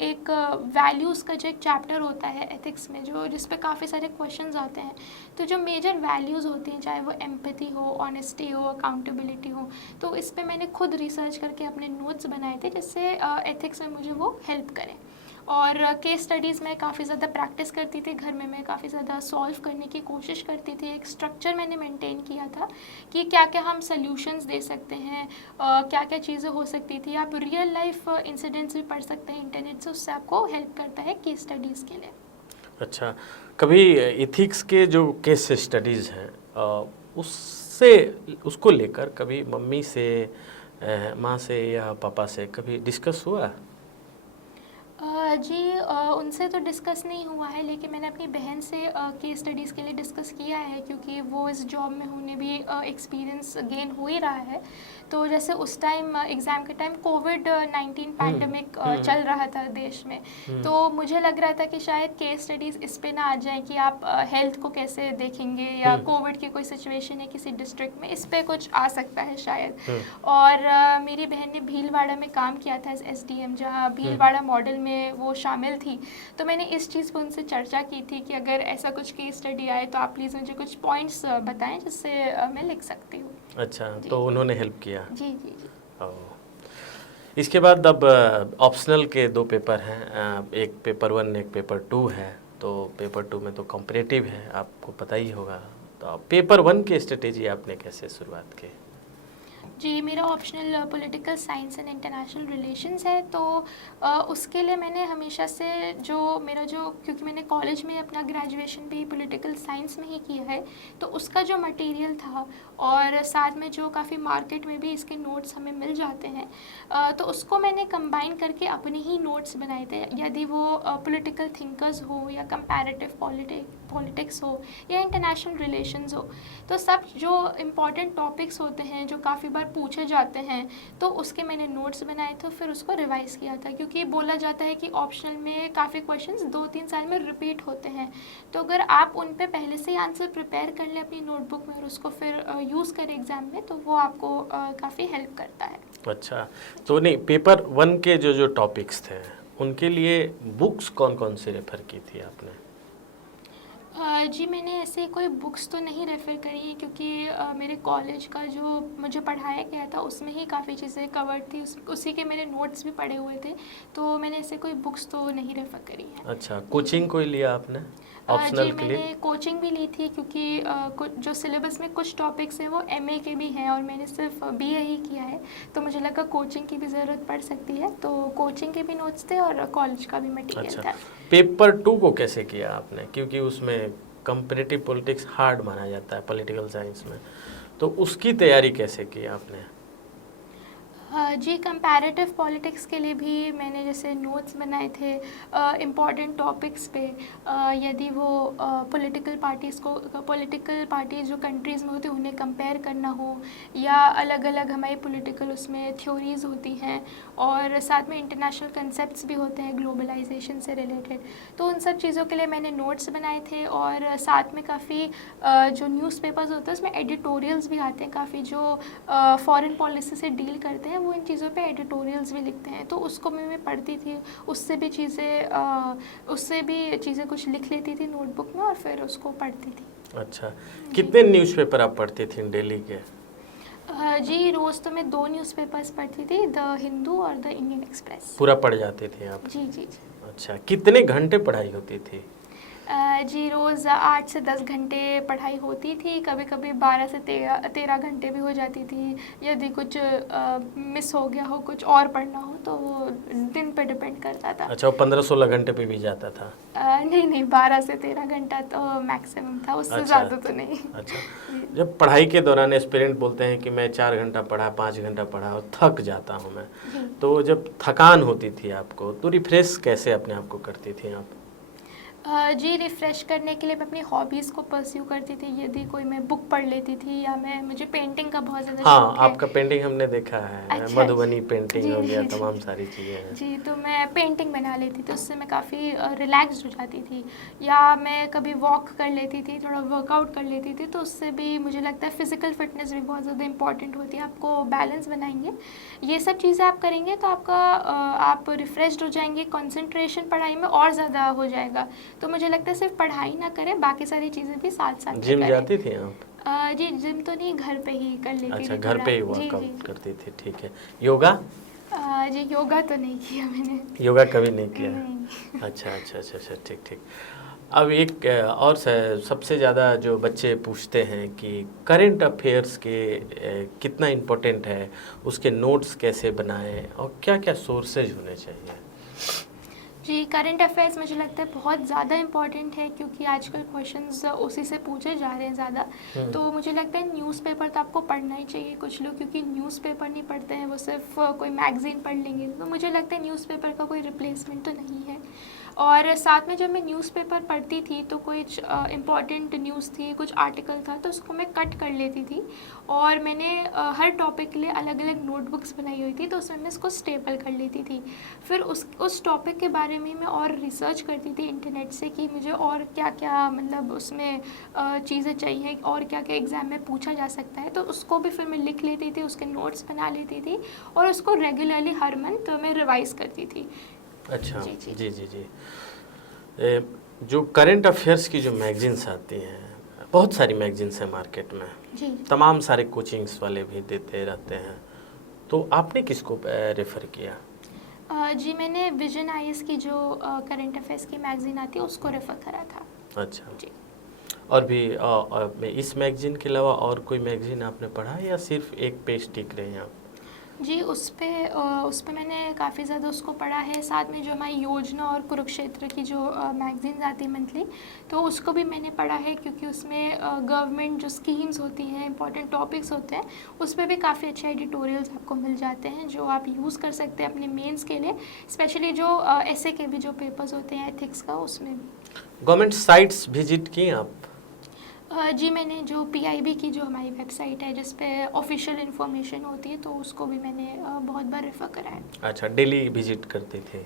एक वैल्यूज़ का जो एक चैप्टर होता है एथिक्स में, जो जिस पे काफ़ी सारे क्वेश्चंस आते हैं, तो जो मेजर वैल्यूज़ होती हैं, चाहे वो एम्पैथी हो, ऑनेस्टी हो, अकाउंटेबिलिटी हो, तो इस पे मैंने खुद रिसर्च करके अपने नोट्स बनाए थे जिससे एथिक्स में मुझे वो हेल्प करें। और केस स्टडीज़ में काफ़ी ज़्यादा प्रैक्टिस करती थी घर में, मैं काफ़ी ज़्यादा सॉल्व करने की कोशिश करती थी। एक स्ट्रक्चर मैंने मेंटेन किया था कि क्या क्या हम सॉल्यूशंस दे सकते हैं, क्या क्या चीज़ें हो सकती थी। आप रियल लाइफ इंसिडेंट्स भी पढ़ सकते हैं इंटरनेट से, उससे आपको हेल्प करता है केस स्टडीज़ के लिए। अच्छा, कभी इथिक्स के जो केस स्टडीज़ हैं उससे उसको लेकर कभी मम्मी से माँ से या पापा से कभी डिस्कस हुआ? जी उनसे तो डिस्कस नहीं हुआ है, लेकिन मैंने अपनी बहन से केस स्टडीज़ के लिए डिस्कस किया है, क्योंकि वो इस जॉब में उन्हें भी एक्सपीरियंस गेन हो ही रहा है। तो जैसे उस टाइम एग्ज़ाम के टाइम कोविड-19 पैंडमिक चल रहा था देश में, तो मुझे लग रहा था कि शायद केस स्टडीज़ इस पे ना आ जाए कि आप हेल्थ को कैसे देखेंगे, या कोविड की कोई सिचुएशन है किसी डिस्ट्रिक्ट में, इस पे कुछ आ सकता है शायद। और मेरी बहन ने भीलवाड़ा में काम किया था एज SDM, जहाँ भीलवाड़ा मॉडल में वो शामिल थी। तो मैंने इस चीज़ पर उनसे चर्चा की थी कि अगर ऐसा कुछ केस स्टडी आए तो आप प्लीज़ मुझे कुछ पॉइंट्स बताएं जिससे मैं लिख सकती हूँ। अच्छा, तो उन्होंने हेल्प किया? जी जी जी। इसके बाद अब ऑप्शनल के 2 पेपर हैं, एक पेपर 1 एक पेपर 2 है। तो पेपर 2 में तो कॉम्पिटिटिव है, आपको पता ही होगा। तो पेपर 1 की स्ट्रेटेजी आपने कैसे शुरुआत की? जी, मेरा optional political science and international relations है। तो उसके लिए मैंने हमेशा से क्योंकि मैंने कॉलेज में अपना ग्रेजुएशन भी पॉलिटिकल साइंस में ही किया है, तो उसका जो मटेरियल था और साथ में जो काफ़ी मार्केट में भी इसके नोट्स हमें मिल जाते हैं, तो उसको मैंने कंबाइन करके अपने ही नोट्स बनाए थे। यदि वो पॉलिटिकल थिंकर्स हो या कंपैरेटिव पॉलिटिक्स हो या इंटरनेशनल रिलेशंस हो, तो सब जो इम्पॉर्टेंट टॉपिक्स होते हैं जो काफ़ी बार पूछे जाते हैं, तो उसके मैंने नोट्स बनाए थे, फिर उसको रिवाइज़ किया था। क्योंकि बोला जाता है कि ऑप्शनल में काफ़ी क्वेश्चंस 2-3 साल में रिपीट होते हैं, तो अगर आप उन पे पहले से ही आंसर प्रिपेयर कर लें अपनी नोटबुक में और उसको फिर यूज़ करें एग्ज़ाम में, तो वो आपको काफ़ी हेल्प करता है। अच्छा, तो नहीं, पेपर 1 के जो टॉपिक्स थे उनके लिए बुक्स कौन कौन से रेफ़र की थी आपने? जी, मैंने ऐसे कोई बुक्स तो नहीं रेफ़र करी है, क्योंकि मेरे कॉलेज का जो मुझे पढ़ाया गया था उसमें ही काफ़ी चीज़ें कवर्ड थी, उसी के मेरे नोट्स भी पड़े हुए थे, तो मैंने ऐसे कोई बुक्स तो नहीं रेफ़र करी है। अच्छा, कोचिंग कोई लिया आपने ऑप्शनल जी, के लिए? मैंने कोचिंग भी ली थी, क्योंकि जो सिलेबस में कुछ टॉपिक्स हैं वो MA के भी हैं और मैंने सिर्फ BA ही किया है, तो मुझे लगा कोचिंग की भी ज़रूरत पड़ सकती है, तो कोचिंग के भी नोट्स थे और कॉलेज का भी मटेरियल अच्छा, था। पेपर 2 को कैसे किया आपने? क्योंकि उसमें कंपैरेटिव पॉलिटिक्स हार्ड माना जाता है पॉलिटिकल साइंस में, तो उसकी तैयारी कैसे की आपने? जी, कंपैरेटिव पॉलिटिक्स के लिए भी मैंने जैसे नोट्स बनाए थे इम्पॉर्टेंट टॉपिक्स पे। यदि वो पॉलिटिकल पार्टीज़ जो कंट्रीज़ में होती हैं उन्हें कंपेयर करना हो, या अलग अलग हमारी पॉलिटिकल उसमें थ्योरीज़ होती हैं, और साथ में इंटरनेशनल कंसेप्ट्स भी होते हैं ग्लोबलाइजेशन से रिलेटेड, तो उन सब चीज़ों के लिए मैंने नोट्स बनाए थे। और साथ में काफ़ी जो न्यूज़पेपर्स होते हैं उसमें एडिटोरियल्स भी आते हैं काफ़ी, जो फॉरेन पॉलिसी से डील करते हैं, वो इन चीज़ों पे एडिटोरियल्स भी लिखते हैं, तो उसको मैं पढ़ती थी, उससे भी चीज़ें कुछ लिख लेती थी नोटबुक में और फिर उसको पढ़ती थी। अच्छा, कितने न्यूज़पेपर आप पढ़ती थी डेली के? जी, रोज़ तो मैं 2 न्यूज़पेपर्स पढ़ती थी, द हिंदू और द इंडियन एक्सप्रेस। पूरा पढ़ जाते थे आप? जी जी जी। अच्छा, कितने घंटे पढ़ाई होती थी? जी, रोज़ 8 से 10 घंटे पढ़ाई होती थी, कभी कभी 12 से 13 घंटे भी हो जाती थी। यदि कुछ मिस हो गया हो, कुछ और पढ़ना हो, तो वो दिन पे डिपेंड करता था। अच्छा, वो 15-16 घंटे पे भी जाता था? नहीं, 12 से 13 घंटा तो मैक्सिमम था, उससे अच्छा, ज़्यादा तो नहीं। अच्छा, जब पढ़ाई के दौरान एस्पिरेंट बोलते हैं कि मैं 4 घंटा पढ़ा, 5 घंटा पढ़ा और थक जाता हूँ मैं, तो जब थकान होती थी आपको, तो रिफ्रेश कैसे अपने आप को करती थी आप? जी, रिफ़्रेश करने के लिए मैं अपनी हॉबीज़ को परस्यू करती थी। यदि कोई मैं बुक पढ़ लेती थी, या मुझे पेंटिंग का बहुत ज़्यादा हाँ, शौक है। आपका पेंटिंग हमने देखा है। अच्छा, मधुबनी पेंटिंग जी, हो गया, जी, तमाम सारी चीज़ें हैं। जी, तो मैं पेंटिंग बना लेती थी, उससे मैं काफ़ी रिलैक्स्ड हो जाती थी। या मैं कभी वॉक कर लेती थी, थोड़ा वर्कआउट कर लेती थी, तो उससे भी मुझे लगता है फ़िज़िकल फ़िटनेस भी बहुत ज़्यादा इंपॉर्टेंट होती है। आपको बैलेंस बनाएंगे, ये सब चीज़ें आप करेंगे तो आप रिफ़्रेश्ड हो जाएंगे, कंसंट्रेशन पढ़ाई में और ज़्यादा हो जाएगा। तो मुझे लगता है सिर्फ पढ़ाई ना करें, बाकी सारी चीज़ें भी साथ साथ में जिम करें। जाती थी आप? जी, जिम तो नहीं, घर पे ही कर लेती अच्छा, थी घर थोड़ा। पे ही जी वर्कआउट जी करती थी, ठीक है। योगा? जी, योगा तो नहीं किया मैंने। योगा कभी नहीं किया? नहीं। अच्छा अच्छा अच्छा अच्छा, ठीक ठीक। अब एक और सबसे ज़्यादा जो बच्चे पूछते हैं कि करंट अफेयर्स के कितना इम्पोर्टेंट है, उसके नोट्स कैसे बनाएं और क्या क्या सोर्सेज होने चाहिए? जी, करंट अफेयर्स मुझे लगता है बहुत ज़्यादा इम्पॉर्टेंट है, क्योंकि आजकल क्वेश्चंस उसी से पूछे जा रहे हैं ज़्यादा। तो मुझे लगता है न्यूज़पेपर तो आपको पढ़ना ही चाहिए। कुछ लोग क्योंकि न्यूज़पेपर नहीं पढ़ते हैं, वो सिर्फ कोई मैगज़ीन पढ़ लेंगे, तो मुझे लगता है न्यूज़पेपर का कोई रिप्लेसमेंट तो नहीं है। और साथ में जब मैं न्यूज़पेपर पढ़ती थी तो कुछ इम्पॉर्टेंट न्यूज़ थी, कुछ आर्टिकल था, तो उसको मैं कट कर लेती थी। और मैंने हर टॉपिक के लिए अलग अलग नोटबुक्स बनाई हुई थी, तो उसमें मैं इसको स्टेपल कर लेती थी। फिर उस टॉपिक के बारे में मैं और रिसर्च करती थी इंटरनेट से कि मुझे और क्या क्या मतलब उसमें चीज़ें चाहिए और क्या क्या एग्ज़ाम में पूछा जा सकता है, तो उसको भी फिर मैं लिख लेती थी, उसके नोट्स बना लेती थी और उसको रेगुलरली हर मंथ मैं रिवाइज़ करती थी। अच्छा, जी जी जी जी जी। जो करंट अफेयर्स की जो मैगजीन्स आती हैं, बहुत सारी मैगजीन्स हैं मार्केट में, जी। तमाम सारे कोचिंग्स वाले भी देते रहते हैं, तो आपने किसको रेफ़र किया? जी, मैंने विजन आईएएस की जो करंट अफेयर्स की मैगज़ीन आती है उसको रेफ़र करा था। अच्छा। जी। और भी इस मैगजीन के अलावा और कोई मैगजीन आपने पढ़ा या सिर्फ एक पे स्टिक रहे हैं आप? जी, उस पे मैंने काफ़ी ज़्यादा उसको पढ़ा है। साथ में जो हमारी योजना और कुरुक्षेत्र की जो मैगज़ीन्स आती है मंथली, तो उसको भी मैंने पढ़ा है, क्योंकि उसमें गवर्नमेंट जो स्कीम्स होती हैं, इंपॉर्टेंट टॉपिक्स होते हैं, उस पे भी काफ़ी अच्छे एडिटोरियल्स आपको मिल जाते हैं जो आप यूज़ कर सकते हैं अपने मेंस के लिए, स्पेशली जो एसए के भी जो पेपर्स होते हैं एथिक्स का, उसमें भी। गवर्नमेंट साइट्स विजिट की आप? जी, मैंने जो पीआईबी की जो हमारी वेबसाइट है जिस पे ऑफिशियल इन्फॉर्मेशन होती है, तो उसको भी मैंने बहुत बार रेफ़र करा है। अच्छा, डेली विजिट करते थे?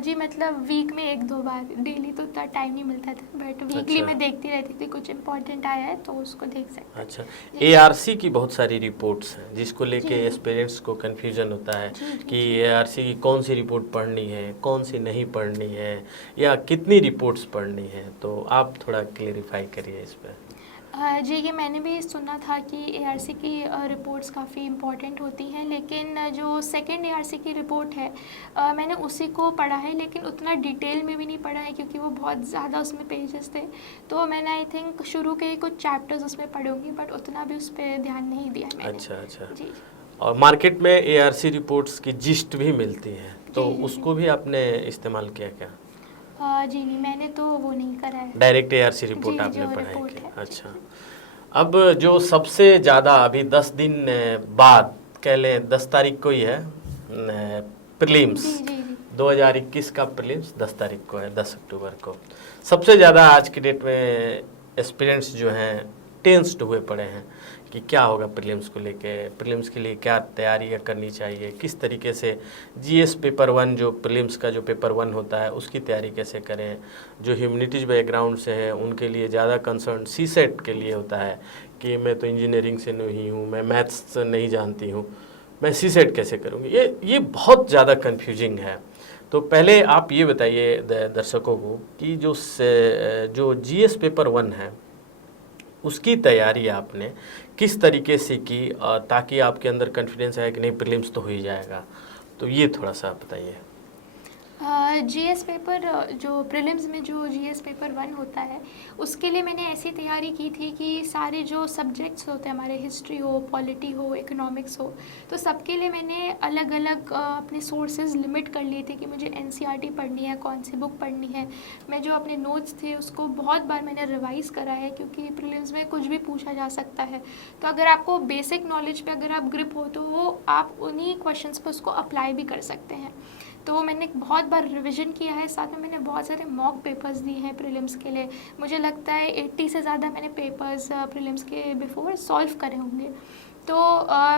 जी, मतलब वीक में 1-2 बार, डेली तो उतना टाइम नहीं मिलता था, बट वीकली अच्छा। मैं देखती रहती थी, कुछ इम्पोर्टेंट आया है तो उसको देख सकते हैं। अच्छा, जी। एआरसी की बहुत सारी रिपोर्ट्स हैं जिसको लेके जी। एस्पिरेंट्स को कन्फ्यूजन होता है जी, जी, कि जी। एआरसी की कौन सी रिपोर्ट पढ़नी है, कौन सी नहीं पढ़नी है, या कितनी रिपोर्ट्स पढ़नी है, तो आप थोड़ा क्लेरिफाई करिए इस पर। जी, ये मैंने भी सुना था कि एआरसी की रिपोर्ट्स काफ़ी इम्पॉर्टेंट होती हैं, लेकिन जो सेकंड एआरसी की रिपोर्ट है मैंने उसी को पढ़ा है, लेकिन उतना डिटेल में भी नहीं पढ़ा है क्योंकि वो बहुत ज़्यादा उसमें पेजेस थे। तो मैंने आई थिंक शुरू के ही कुछ चैप्टर्स उसमें पढ़ूंगी, बट उतना भी उस पर ध्यान नहीं दिया मैंने। अच्छा अच्छा। जी। और मार्केट में एआरसी रिपोर्ट्स की जिस्ट भी मिलती है, तो जी, जी, उसको जी। भी आपने इस्तेमाल किया क्या? जी नहीं, मैंने तो वो नहीं करा है। डायरेक्ट एआरसी रिपोर्ट जी, आपने जो पढ़ाई रिपोर्ट की? है। अच्छा। अब जो सबसे ज़्यादा अभी 10 दिन बाद, कह लें 10 तारीख को ही है प्रीलिम्स, जी जी जी। 2021 का प्रीलिम्स 10 तारीख को है, 10 अक्टूबर को। सबसे ज़्यादा आज की डेट में एस्पिरेंट्स जो हैं टेंस्ड हुए पड़े हैं कि क्या होगा प्रीलिम्स को लेके, प्रीलिम्स के लिए क्या तैयारियां करनी चाहिए, किस तरीके से जीएस पेपर 1, जो प्रीलिम्स का जो पेपर 1 होता है उसकी तैयारी कैसे करें। जो ह्यूमैनिटीज़ बैकग्राउंड से है उनके लिए ज़्यादा कंसर्न सीसेट के लिए होता है कि मैं तो इंजीनियरिंग से नहीं हूँ, मैं मैथ्स नहीं जानती हूँ, मैं सीसेट कैसे करूँगी। ये बहुत ज़्यादा कन्फ्यूजिंग है। तो पहले आप ये बताइए दर्शकों को कि जो जीएस पेपर 1 है उसकी तैयारी आपने किस तरीके से की, ताकि आपके अंदर कॉन्फिडेंस आए कि नहीं प्रीलिम्स तो हो ही जाएगा, तो ये थोड़ा सा बताइए। जीएस पेपर जो प्रीलिम्स में जो जीएस पेपर 1 होता है, उसके लिए मैंने ऐसी तैयारी की थी कि सारे जो सब्जेक्ट्स होते हैं हमारे, हिस्ट्री हो, पॉलिटी हो, इकोनॉमिक्स हो, तो सबके लिए मैंने अलग अलग अपने सोर्सेज लिमिट कर लिए थे कि मुझे एनसीईआरटी पढ़नी है, कौन सी बुक पढ़नी है। मैं जो अपने नोट्स थे उसको बहुत बार मैंने रिवाइज़ करा है, क्योंकि प्रीलिम्स में कुछ भी पूछा जा सकता है। तो अगर आपको बेसिक नॉलेज पे अगर आप ग्रिप हो तो वो आप उन्हीं क्वेश्चंस पे उसको अप्लाई भी कर सकते हैं। तो मैंने बहुत बार रिवीजन किया है, साथ में मैंने बहुत सारे मॉक पेपर्स दिए हैं प्रीलिम्स के लिए। मुझे लगता है 80 से ज़्यादा मैंने पेपर्स प्रीलिम्स के बिफोर सॉल्व करे होंगे। तो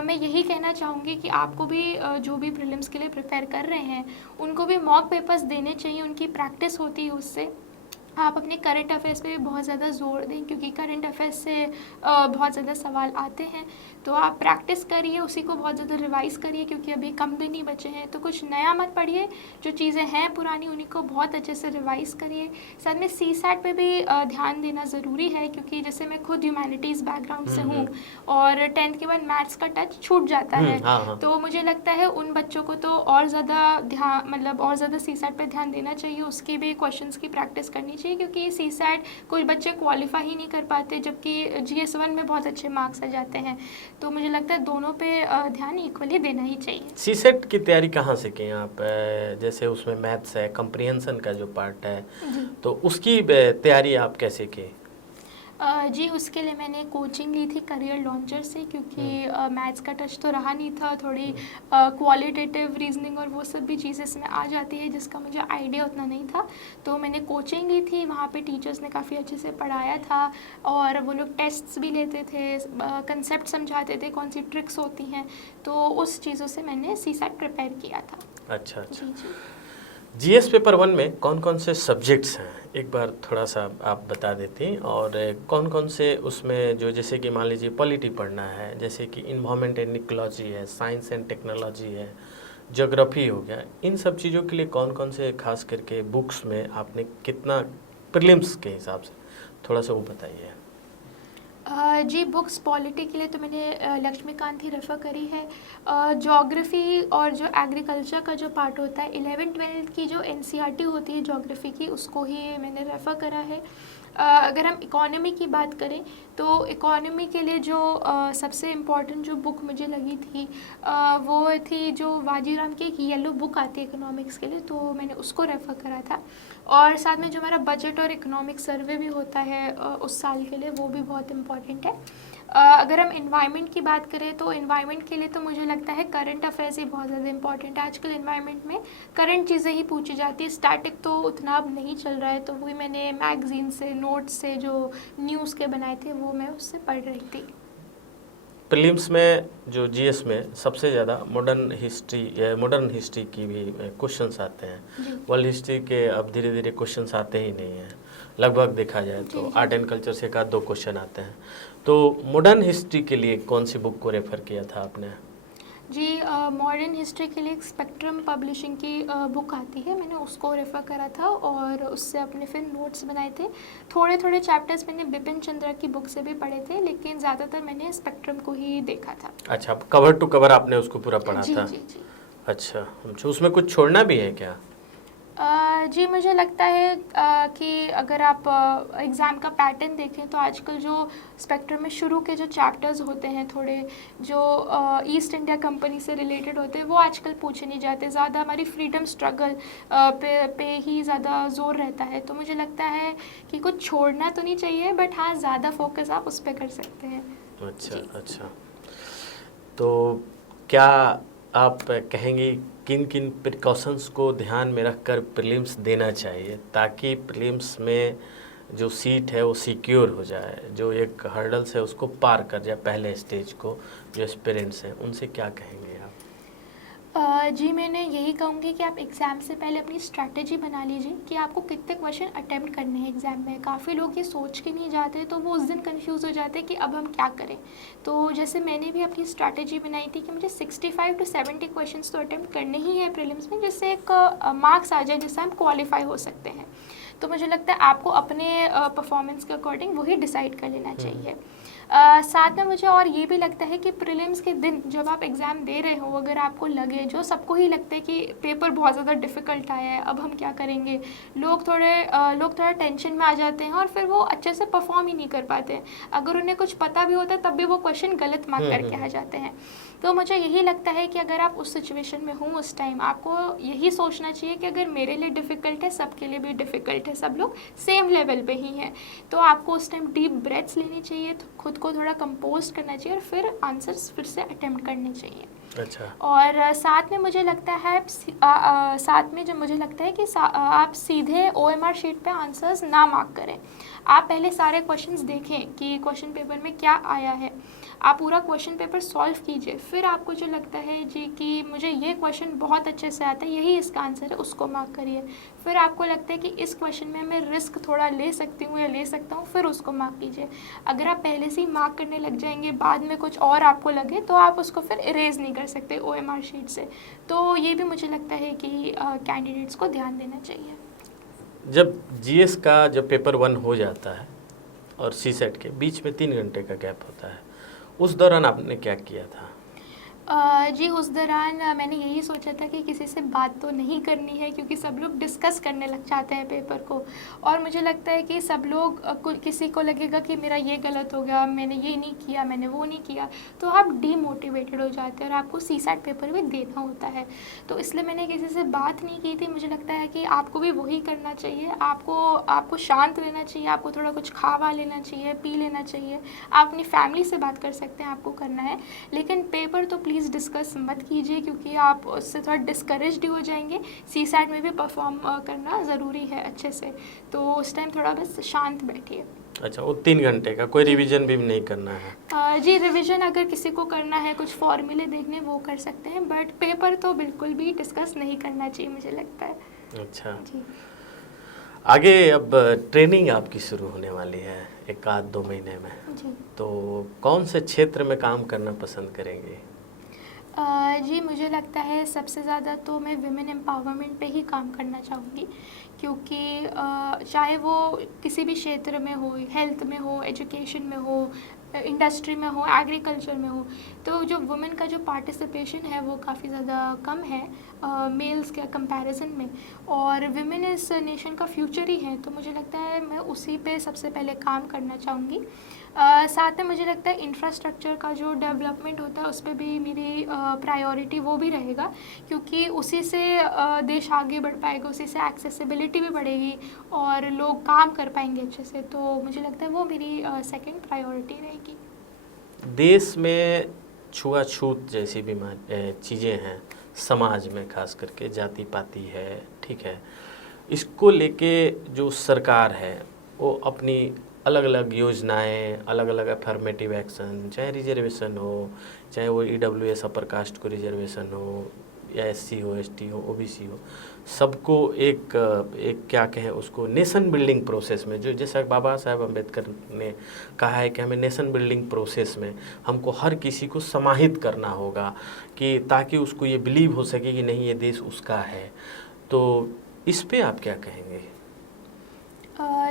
मैं यही कहना चाहूँगी कि आपको भी जो भी प्रीलिम्स के लिए प्रिपेयर कर रहे हैं उनको भी मॉक पेपर्स देने चाहिए, उनकी प्रैक्टिस होती है उससे। आप अपने करंट अफेयर्स पे भी बहुत ज़्यादा जोर दें, क्योंकि करंट अफेयर्स से बहुत ज़्यादा सवाल आते हैं। तो आप प्रैक्टिस करिए, उसी को बहुत ज़्यादा रिवाइज़ करिए, क्योंकि अभी कम दिन ही बचे हैं। तो कुछ नया मत पढ़िए, जो चीज़ें हैं पुरानी उन्हीं को बहुत अच्छे से रिवाइज़ करिए। साथ में सीसैट पे भी ध्यान देना ज़रूरी है, क्योंकि जैसे मैं खुद ह्यूमैनिटीज़ बैकग्राउंड से हूँ और 10th के बाद मैथ्स का टच छूट जाता है। हाँ। तो मुझे लगता है उन बच्चों को तो और ज़्यादा ध्यान, मतलब और ज़्यादा सीसैट पे ध्यान देना चाहिए, उसकी भी क्वेश्चंस की प्रैक्टिस करनी चाहिए, क्योंकि CSAT कुछ बच्चे क्वालिफाई ही नहीं कर पाते, जबकि GS1 में बहुत अच्छे मार्क्स आ जाते हैं। तो मुझे लगता है दोनों पे ध्यान इक्वली देना ही चाहिए। सीसेट की तैयारी कहाँ से की आप? जैसे उसमें मैथ्स है, कंप्रिहेंशन का जो पार्ट है, तो उसकी तैयारी आप कैसे की? जी, उसके लिए मैंने कोचिंग ली थी करियर लॉन्चर से, क्योंकि मैथ्स का टच तो रहा नहीं था। थोड़ी क्वालिटेटिव रीजनिंग और वो सब भी चीज़ें इसमें आ जाती है जिसका मुझे आइडिया उतना नहीं था। तो मैंने कोचिंग ली थी, वहाँ पे टीचर्स ने काफ़ी अच्छे से पढ़ाया था और वो लोग टेस्ट्स भी लेते थे, कंसेप्ट समझाते थे, कौन सी ट्रिक्स होती हैं। तो उस चीज़ों से मैंने CSAT प्रिपेयर किया था। अच्छा। जी जी। GS पेपर 1 में कौन कौन से सब्जेक्ट्स हैं, एक बार थोड़ा सा आप बता देती, और कौन कौन से उसमें जो, जैसे कि मान लीजिए पॉलिटी पढ़ना है, जैसे कि इन्वायरमेंट एंड इकोलॉजी है, साइंस एंड टेक्नोलॉजी है, ज्योग्राफी हो गया, इन सब चीज़ों के लिए कौन कौन से खास करके बुक्स में आपने कितना प्रीलिम्स के हिसाब से, थोड़ा सा वो बताइए। जी, बुक्स पॉलिटी के लिए तो मैंने लक्ष्मीकांत ही रेफ़र करी है। ज्योग्राफ़ी और जो एग्रीकल्चर का जो पार्ट होता है 11th-12th की जो NCERT होती है ज्योग्राफ़ी की, उसको ही मैंने रेफ़र करा है। अगर हम इकोनॉमी की बात करें तो इकोनॉमी के लिए जो सबसे इम्पॉर्टेंट जो बुक मुझे लगी थी वो थी जो वाजीराम की एक येलो बुक आती है इकोनॉमिक्स के लिए, तो मैंने उसको रेफ़र करा था। और साथ में जो हमारा बजट और इकोनॉमिक सर्वे भी होता है उस साल के लिए, वो भी बहुत इम्पॉर्टेंट है। अगर हम इन्वायरमेंट की बात करें तो इन्वायरमेंट के लिए तो मुझे लगता है करंट अफेयर्स ही बहुत ज़्यादा इंपॉर्टेंट है। आजकल इन्वायरमेंट में करंट चीज़ें ही पूछी जाती है, स्टैटिक तो उतना अब नहीं चल रहा है। तो वही मैंने मैगजीन से, नोट्स से जो न्यूज़ के बनाए थे वो मैं उससे पढ़ रही थी। प्रीलिम्स में जो GS में सबसे ज़्यादा मॉडर्न हिस्ट्री की भी क्वेश्चंस आते हैं। वर्ल्ड हिस्ट्री के अब धीरे धीरे क्वेश्चंस आते ही नहीं हैं, लगभग देखा जाए तो आर्ट एंड कल्चर से का 2 क्वेश्चन आते हैं। तो मॉडर्न हिस्ट्री के लिए कौन सी बुक को रेफ़र किया था आपने? जी, मॉडर्न हिस्ट्री के लिए एक स्पेक्ट्रम पब्लिशिंग की बुक आती है, मैंने उसको रेफ़र करा था और उससे अपने फिर नोट्स बनाए थे। थोड़े थोड़े चैप्टर्स मैंने बिपिन चंद्रा की बुक से भी पढ़े थे, लेकिन ज़्यादातर मैंने स्पेक्ट्रम को ही देखा था। अच्छा, कवर टू कवर आपने उसको पूरा पढ़ा जी था? जी जी। अच्छा, उसमें कुछ छोड़ना भी है क्या? जी, मुझे लगता है कि अगर आप एग्ज़ाम का पैटर्न देखें तो आजकल जो स्पेक्ट्रम में शुरू के जो चैप्टर्स होते हैं, थोड़े जो ईस्ट इंडिया कंपनी से रिलेटेड होते हैं, वो आजकल पूछे नहीं जाते। ज़्यादा हमारी फ्रीडम स्ट्रगल पे ही ज़्यादा जोर रहता है। तो मुझे लगता है कि कुछ छोड़ना तो नहीं चाहिए, बट हाँ, ज़्यादा फोकस आप उस पर कर सकते हैं। अच्छा। तो क्या आप कहेंगी किन किन प्रिकॉशंस को ध्यान में रखकर प्रीलिम्स देना चाहिए, ताकि प्रीलिम्स में जो सीट है वो सिक्योर हो जाए, जो एक हर्डल्स है उसको पार कर जाए पहले स्टेज को? जो एस्पिरेंट्स हैं उनसे क्या कहेंगे आप? जी, मैंने यही कहूँगी कि आप एग्ज़ाम से पहले अपनी स्ट्रैटेजी बना लीजिए कि आपको कितने क्वेश्चन अटेम्प्ट करने हैं एग्ज़ाम में। काफ़ी लोग ये सोच के नहीं जाते, तो वो उस दिन कंफ्यूज हो जाते हैं कि अब हम क्या करें। तो जैसे मैंने भी अपनी स्ट्रैटेजी बनाई थी कि मुझे 65 to 70 क्वेश्चंस तो अटेम्प्ट करने ही हैं प्रीलिम्स में, जिससे एक मार्क्स आ जाए जिससे हम क्वालिफाई हो सकते हैं। तो मुझे लगता है आपको अपने परफॉर्मेंस के अकॉर्डिंग वही डिसाइड कर लेना चाहिए। साथ में मुझे और ये भी लगता है कि प्रीलिम्स के दिन जब आप एग्ज़ाम दे रहे हो, अगर आपको लगे, जो सबको ही लगता है कि पेपर बहुत ज़्यादा डिफ़िकल्ट आया है, अब हम क्या करेंगे, लोग थोड़ा टेंशन में आ जाते हैं और फिर वो अच्छे से परफॉर्म ही नहीं कर पाते। अगर उन्हें कुछ पता भी होता है तब भी वो क्वेश्चन गलत मार्क करके आ जाते हैं। तो मुझे यही लगता है कि अगर आप उस सिचुएशन में हो उस टाइम, आपको यही सोचना चाहिए कि अगर मेरे लिए डिफ़िकल्ट है, सबके लिए भी डिफ़िकल्ट है, सब लोग सेम लेवल पे ही हैं। तो आपको उस टाइम डीप ब्रेथ्स लेनी चाहिए, तो खुद को थोड़ा कंपोज करना चाहिए और फिर आंसर्स फिर से अटेम्प्ट करने चाहिए। अच्छा। और साथ में मुझे लगता है कि आप सीधे OMR शीट पे आंसर्स ना मार्क करें। आप पहले सारे क्वेश्चंस देखें कि क्वेश्चन पेपर में क्या आया है, आप पूरा क्वेश्चन पेपर सॉल्व कीजिए। फिर आपको जो लगता है जी कि मुझे ये क्वेश्चन बहुत अच्छे से आता है, यही इसका आंसर है, उसको मार्क करिए। फिर आपको लगता है कि इस क्वेश्चन में मैं रिस्क थोड़ा ले सकती हूँ या ले सकता हूँ, फिर उसको मार्क कीजिए। अगर आप पहले से ही मार्क करने लग जाएंगे, बाद में कुछ और आपको लगे, तो आप उसको फिर इरेज नहीं कर सकते OMR शीट से। तो ये भी मुझे लगता है कि कैंडिडेट्स को ध्यान देना चाहिए। जब GS का जब पेपर 1 हो जाता है और CSAT के बीच में 3 घंटे का गैप होता है, उस दौरान आपने क्या किया था? जी, उस दौरान मैंने यही सोचा था कि किसी से बात तो नहीं करनी है, क्योंकि सब लोग डिस्कस करने लग जाते हैं पेपर को। और मुझे लगता है कि सब लोग किसी को लगेगा कि मेरा ये गलत हो गया, मैंने ये नहीं किया, मैंने वो नहीं किया, तो आप डीमोटिवेटेड हो जाते हैं और आपको सीसैट पेपर भी देना होता है। तो इसलिए मैंने किसी से बात नहीं की थी। मुझे लगता है कि आपको भी वही करना चाहिए। आपको शांत रहना चाहिए, आपको थोड़ा कुछ खा लेना चाहिए, पी लेना चाहिए। आप अपनी फैमिली से बात कर सकते हैं, आपको करना है। लेकिन पेपर तो प्लीज़ डिस्कस मत कीजिए, क्योंकि आप उससे थोड़ा डिस्करेज्ड हो जाएंगे। सीसैट में भी परफॉर्म करना ज़रूरी है अच्छे से, तो उस टाइम थोड़ा बस शांत बैठिए। अच्छा, वो 3 घंटे का कोई रिवीजन भी नहीं करना है? जी, रिवीजन अगर किसी को करना है, कुछ फॉर्मूले देखने, वो कर सकते हैं, बट पेपर तो बिल्कुल भी डिस्कस नहीं करना चाहिए, मुझे लगता है। अच्छा जी। आगे अब ट्रेनिंग आपकी शुरू होने वाली है 1-2 महीने में, जी। तो कौन से क्षेत्र में काम करना पसंद करेंगे? जी, मुझे लगता है सबसे ज़्यादा तो मैं विमेन एम्पावरमेंट पे ही काम करना चाहूँगी, क्योंकि चाहे वो किसी भी क्षेत्र में हो, हेल्थ में हो, एजुकेशन में हो, इंडस्ट्री में हो, एग्रीकल्चर में हो, तो जो वुमेन का जो पार्टिसिपेशन है वो काफ़ी ज़्यादा कम है मेल्स के कंपैरिजन में। और विमेन इस नेशन का फ्यूचर ही है, तो मुझे लगता है मैं उसी पे सबसे पहले काम करना चाहूँगी। साथ में मुझे लगता है इंफ्रास्ट्रक्चर का जो डेवलपमेंट होता है उस पर भी मेरी प्रायोरिटी वो भी रहेगा, क्योंकि उसी से देश आगे बढ़ पाएगा, उसी से एक्सेसिबिलिटी भी बढ़ेगी और लोग काम कर पाएंगे अच्छे से। तो मुझे लगता है वो मेरी सेकंड प्रायोरिटी रहेगी। देश में छुआछूत जैसी चीज़ें हैं, समाज में खास करके जाति पाति है, ठीक है, इसको लेके जो सरकार है वो अपनी अलग अलग योजनाएं, अलग अलग अफर्मेटिव एक्शन, चाहे रिजर्वेशन हो, चाहे वो EWS अपर कास्ट को रिजर्वेशन हो, या SC हो, ST हो, OBC हो, सबको एक क्या कहें उसको, नेशन बिल्डिंग प्रोसेस में, जो जैसा बाबा साहेब अम्बेडकर ने कहा है कि हमें नेशन बिल्डिंग प्रोसेस में हमको हर किसी को समाहित करना होगा, कि ताकि उसको ये बिलीव हो सके कि नहीं, ये देश उसका है। तो इस पे आप क्या कहेंगे?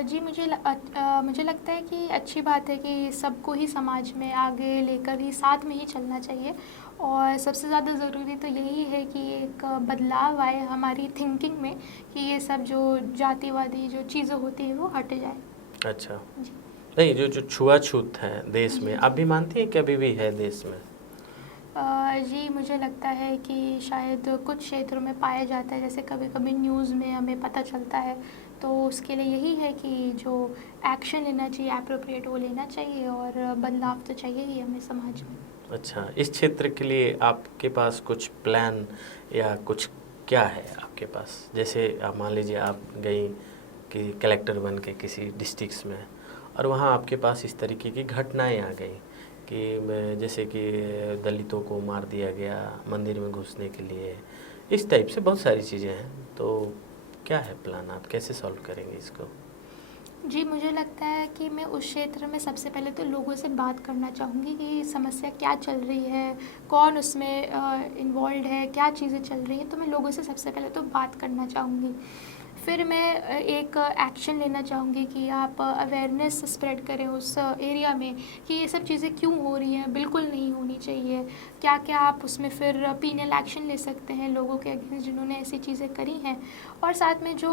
जी, मुझे लगता है कि अच्छी बात है कि सबको ही समाज में आगे लेकर ही साथ में ही चलना चाहिए। और सबसे ज़्यादा ज़रूरी तो यही है कि एक बदलाव आए हमारी थिंकिंग में, कि ये सब जो जातिवादी जो चीज़ें होती हैं वो हट जाए। अच्छा, जी। नहीं, जो छुआछूत है देश में, आप भी मानती हैं कि अभी भी है देश में? जी, मुझे लगता है कि शायद कुछ क्षेत्रों में पाया जाता है, जैसे कभी कभी न्यूज़ में हमें पता चलता है। तो उसके लिए यही है कि जो एक्शन लेना चाहिए एप्रोप्रिएट वो लेना चाहिए, और बदलाव तो चाहिए ही हमें समाज में। अच्छा, इस क्षेत्र के लिए आपके पास कुछ प्लान या कुछ क्या है आपके पास? जैसे आप मान लीजिए आप गई कि कलेक्टर बन के किसी डिस्ट्रिक्ट्स में, और वहाँ आपके पास इस तरीके की घटनाएं आ गई कि जैसे कि दलितों को मार दिया गया मंदिर में घुसने के लिए, इस टाइप से बहुत सारी चीज़ें हैं, तो क्या है प्लान, आप कैसे सॉल्व करेंगे इसको? जी, मुझे लगता है कि मैं उस क्षेत्र में सबसे पहले तो लोगों से बात करना चाहूँगी कि समस्या क्या चल रही है, कौन उसमें इन्वॉल्व है, क्या चीज़ें चल रही हैं। तो मैं लोगों से सबसे पहले तो बात करना चाहूँगी। फिर मैं एक एक्शन लेना चाहूँगी कि आप अवेयरनेस स्प्रेड करें उस एरिया में, कि ये सब चीज़ें क्यों हो रही हैं, बिल्कुल नहीं होनी चाहिए। क्या क्या आप उसमें फिर पीनल एक्शन ले सकते हैं लोगों के अगेंस्ट जिन्होंने ऐसी चीज़ें करी हैं। और साथ में जो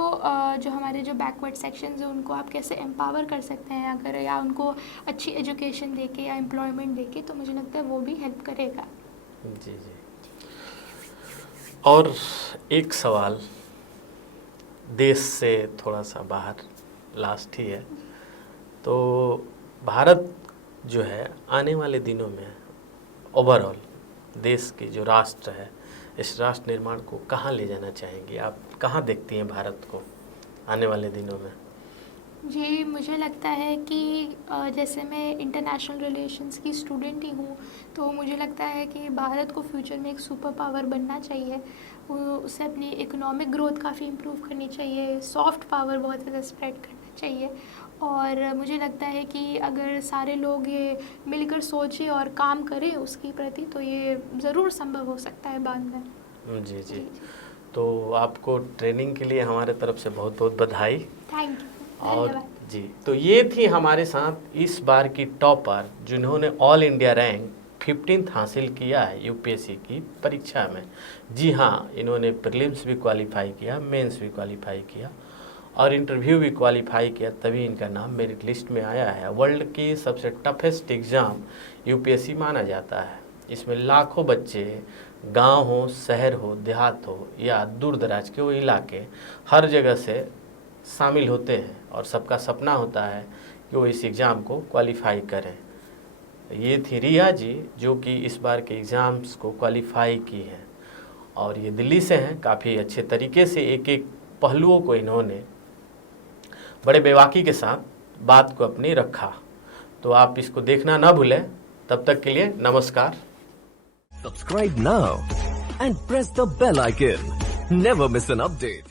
हमारे जो बैकवर्ड सेक्शंस हैं उनको आप कैसे एम्पावर कर सकते हैं, अगर या उनको अच्छी एजुकेशन देके या एम्प्लॉयमेंट देके, तो मुझे लगता है वो भी हेल्प करेगा। जी जी। और एक सवाल देश से थोड़ा सा बाहर, लास्ट ही है, तो भारत जो है आने वाले दिनों में ओवरऑल देश की जो राष्ट्र है, इस राष्ट्र निर्माण को कहाँ ले जाना चाहेंगी आप? कहाँ देखती हैं भारत को आने वाले दिनों में? जी, मुझे लगता है कि जैसे मैं इंटरनेशनल रिलेशंस की स्टूडेंट ही हूँ, तो मुझे लगता है कि भारत को फ्यूचर में एक सुपर पावर बनना चाहिए। उसे अपनी इकोनॉमिक ग्रोथ काफ़ी इम्प्रूव करनी चाहिए, सॉफ्ट पावर बहुत ज़्यादा स्प्रेड करना चाहिए। और मुझे लगता है कि अगर सारे लोग ये मिलकर सोचें और काम करें उसकी प्रति, तो ये ज़रूर संभव हो सकता है बाद में। जी जी। तो आपको ट्रेनिंग के लिए हमारे तरफ से बहुत बहुत बधाई। Thank you. और जी, तो ये थी हमारे साथ इस बार की टॉपर जिन्होंने ऑल इंडिया रैंक 15th हासिल किया है यूपीएससी की परीक्षा में। जी हाँ, इन्होंने प्रीलिम्स भी क्वालिफाई किया, मेंस भी क्वालिफाई किया और इंटरव्यू भी क्वालिफाई किया, तभी इनका नाम मेरिट लिस्ट में आया है। वर्ल्ड की सबसे टफेस्ट एग्ज़ाम यूपीएससी माना जाता है। इसमें लाखों बच्चे, गांव हो, शहर हो, देहात हो या दूर दराज के वो इलाके, हर जगह से शामिल होते हैं और सबका सपना होता है कि वो इस एग्ज़ाम को क्वालिफाई करें। ये थी रिया जी, जो कि इस बार के एग्ज़ाम्स को क्वालिफाई की हैं और ये दिल्ली से हैं। काफ़ी अच्छे तरीके से एक एक पहलुओं को इन्होंने बड़े बेबाकी के साथ बात को अपनी रखा। तो आप इसको देखना ना भूलें। तब तक के लिए नमस्कार। Subscribe now and press the bell icon. Never miss an update.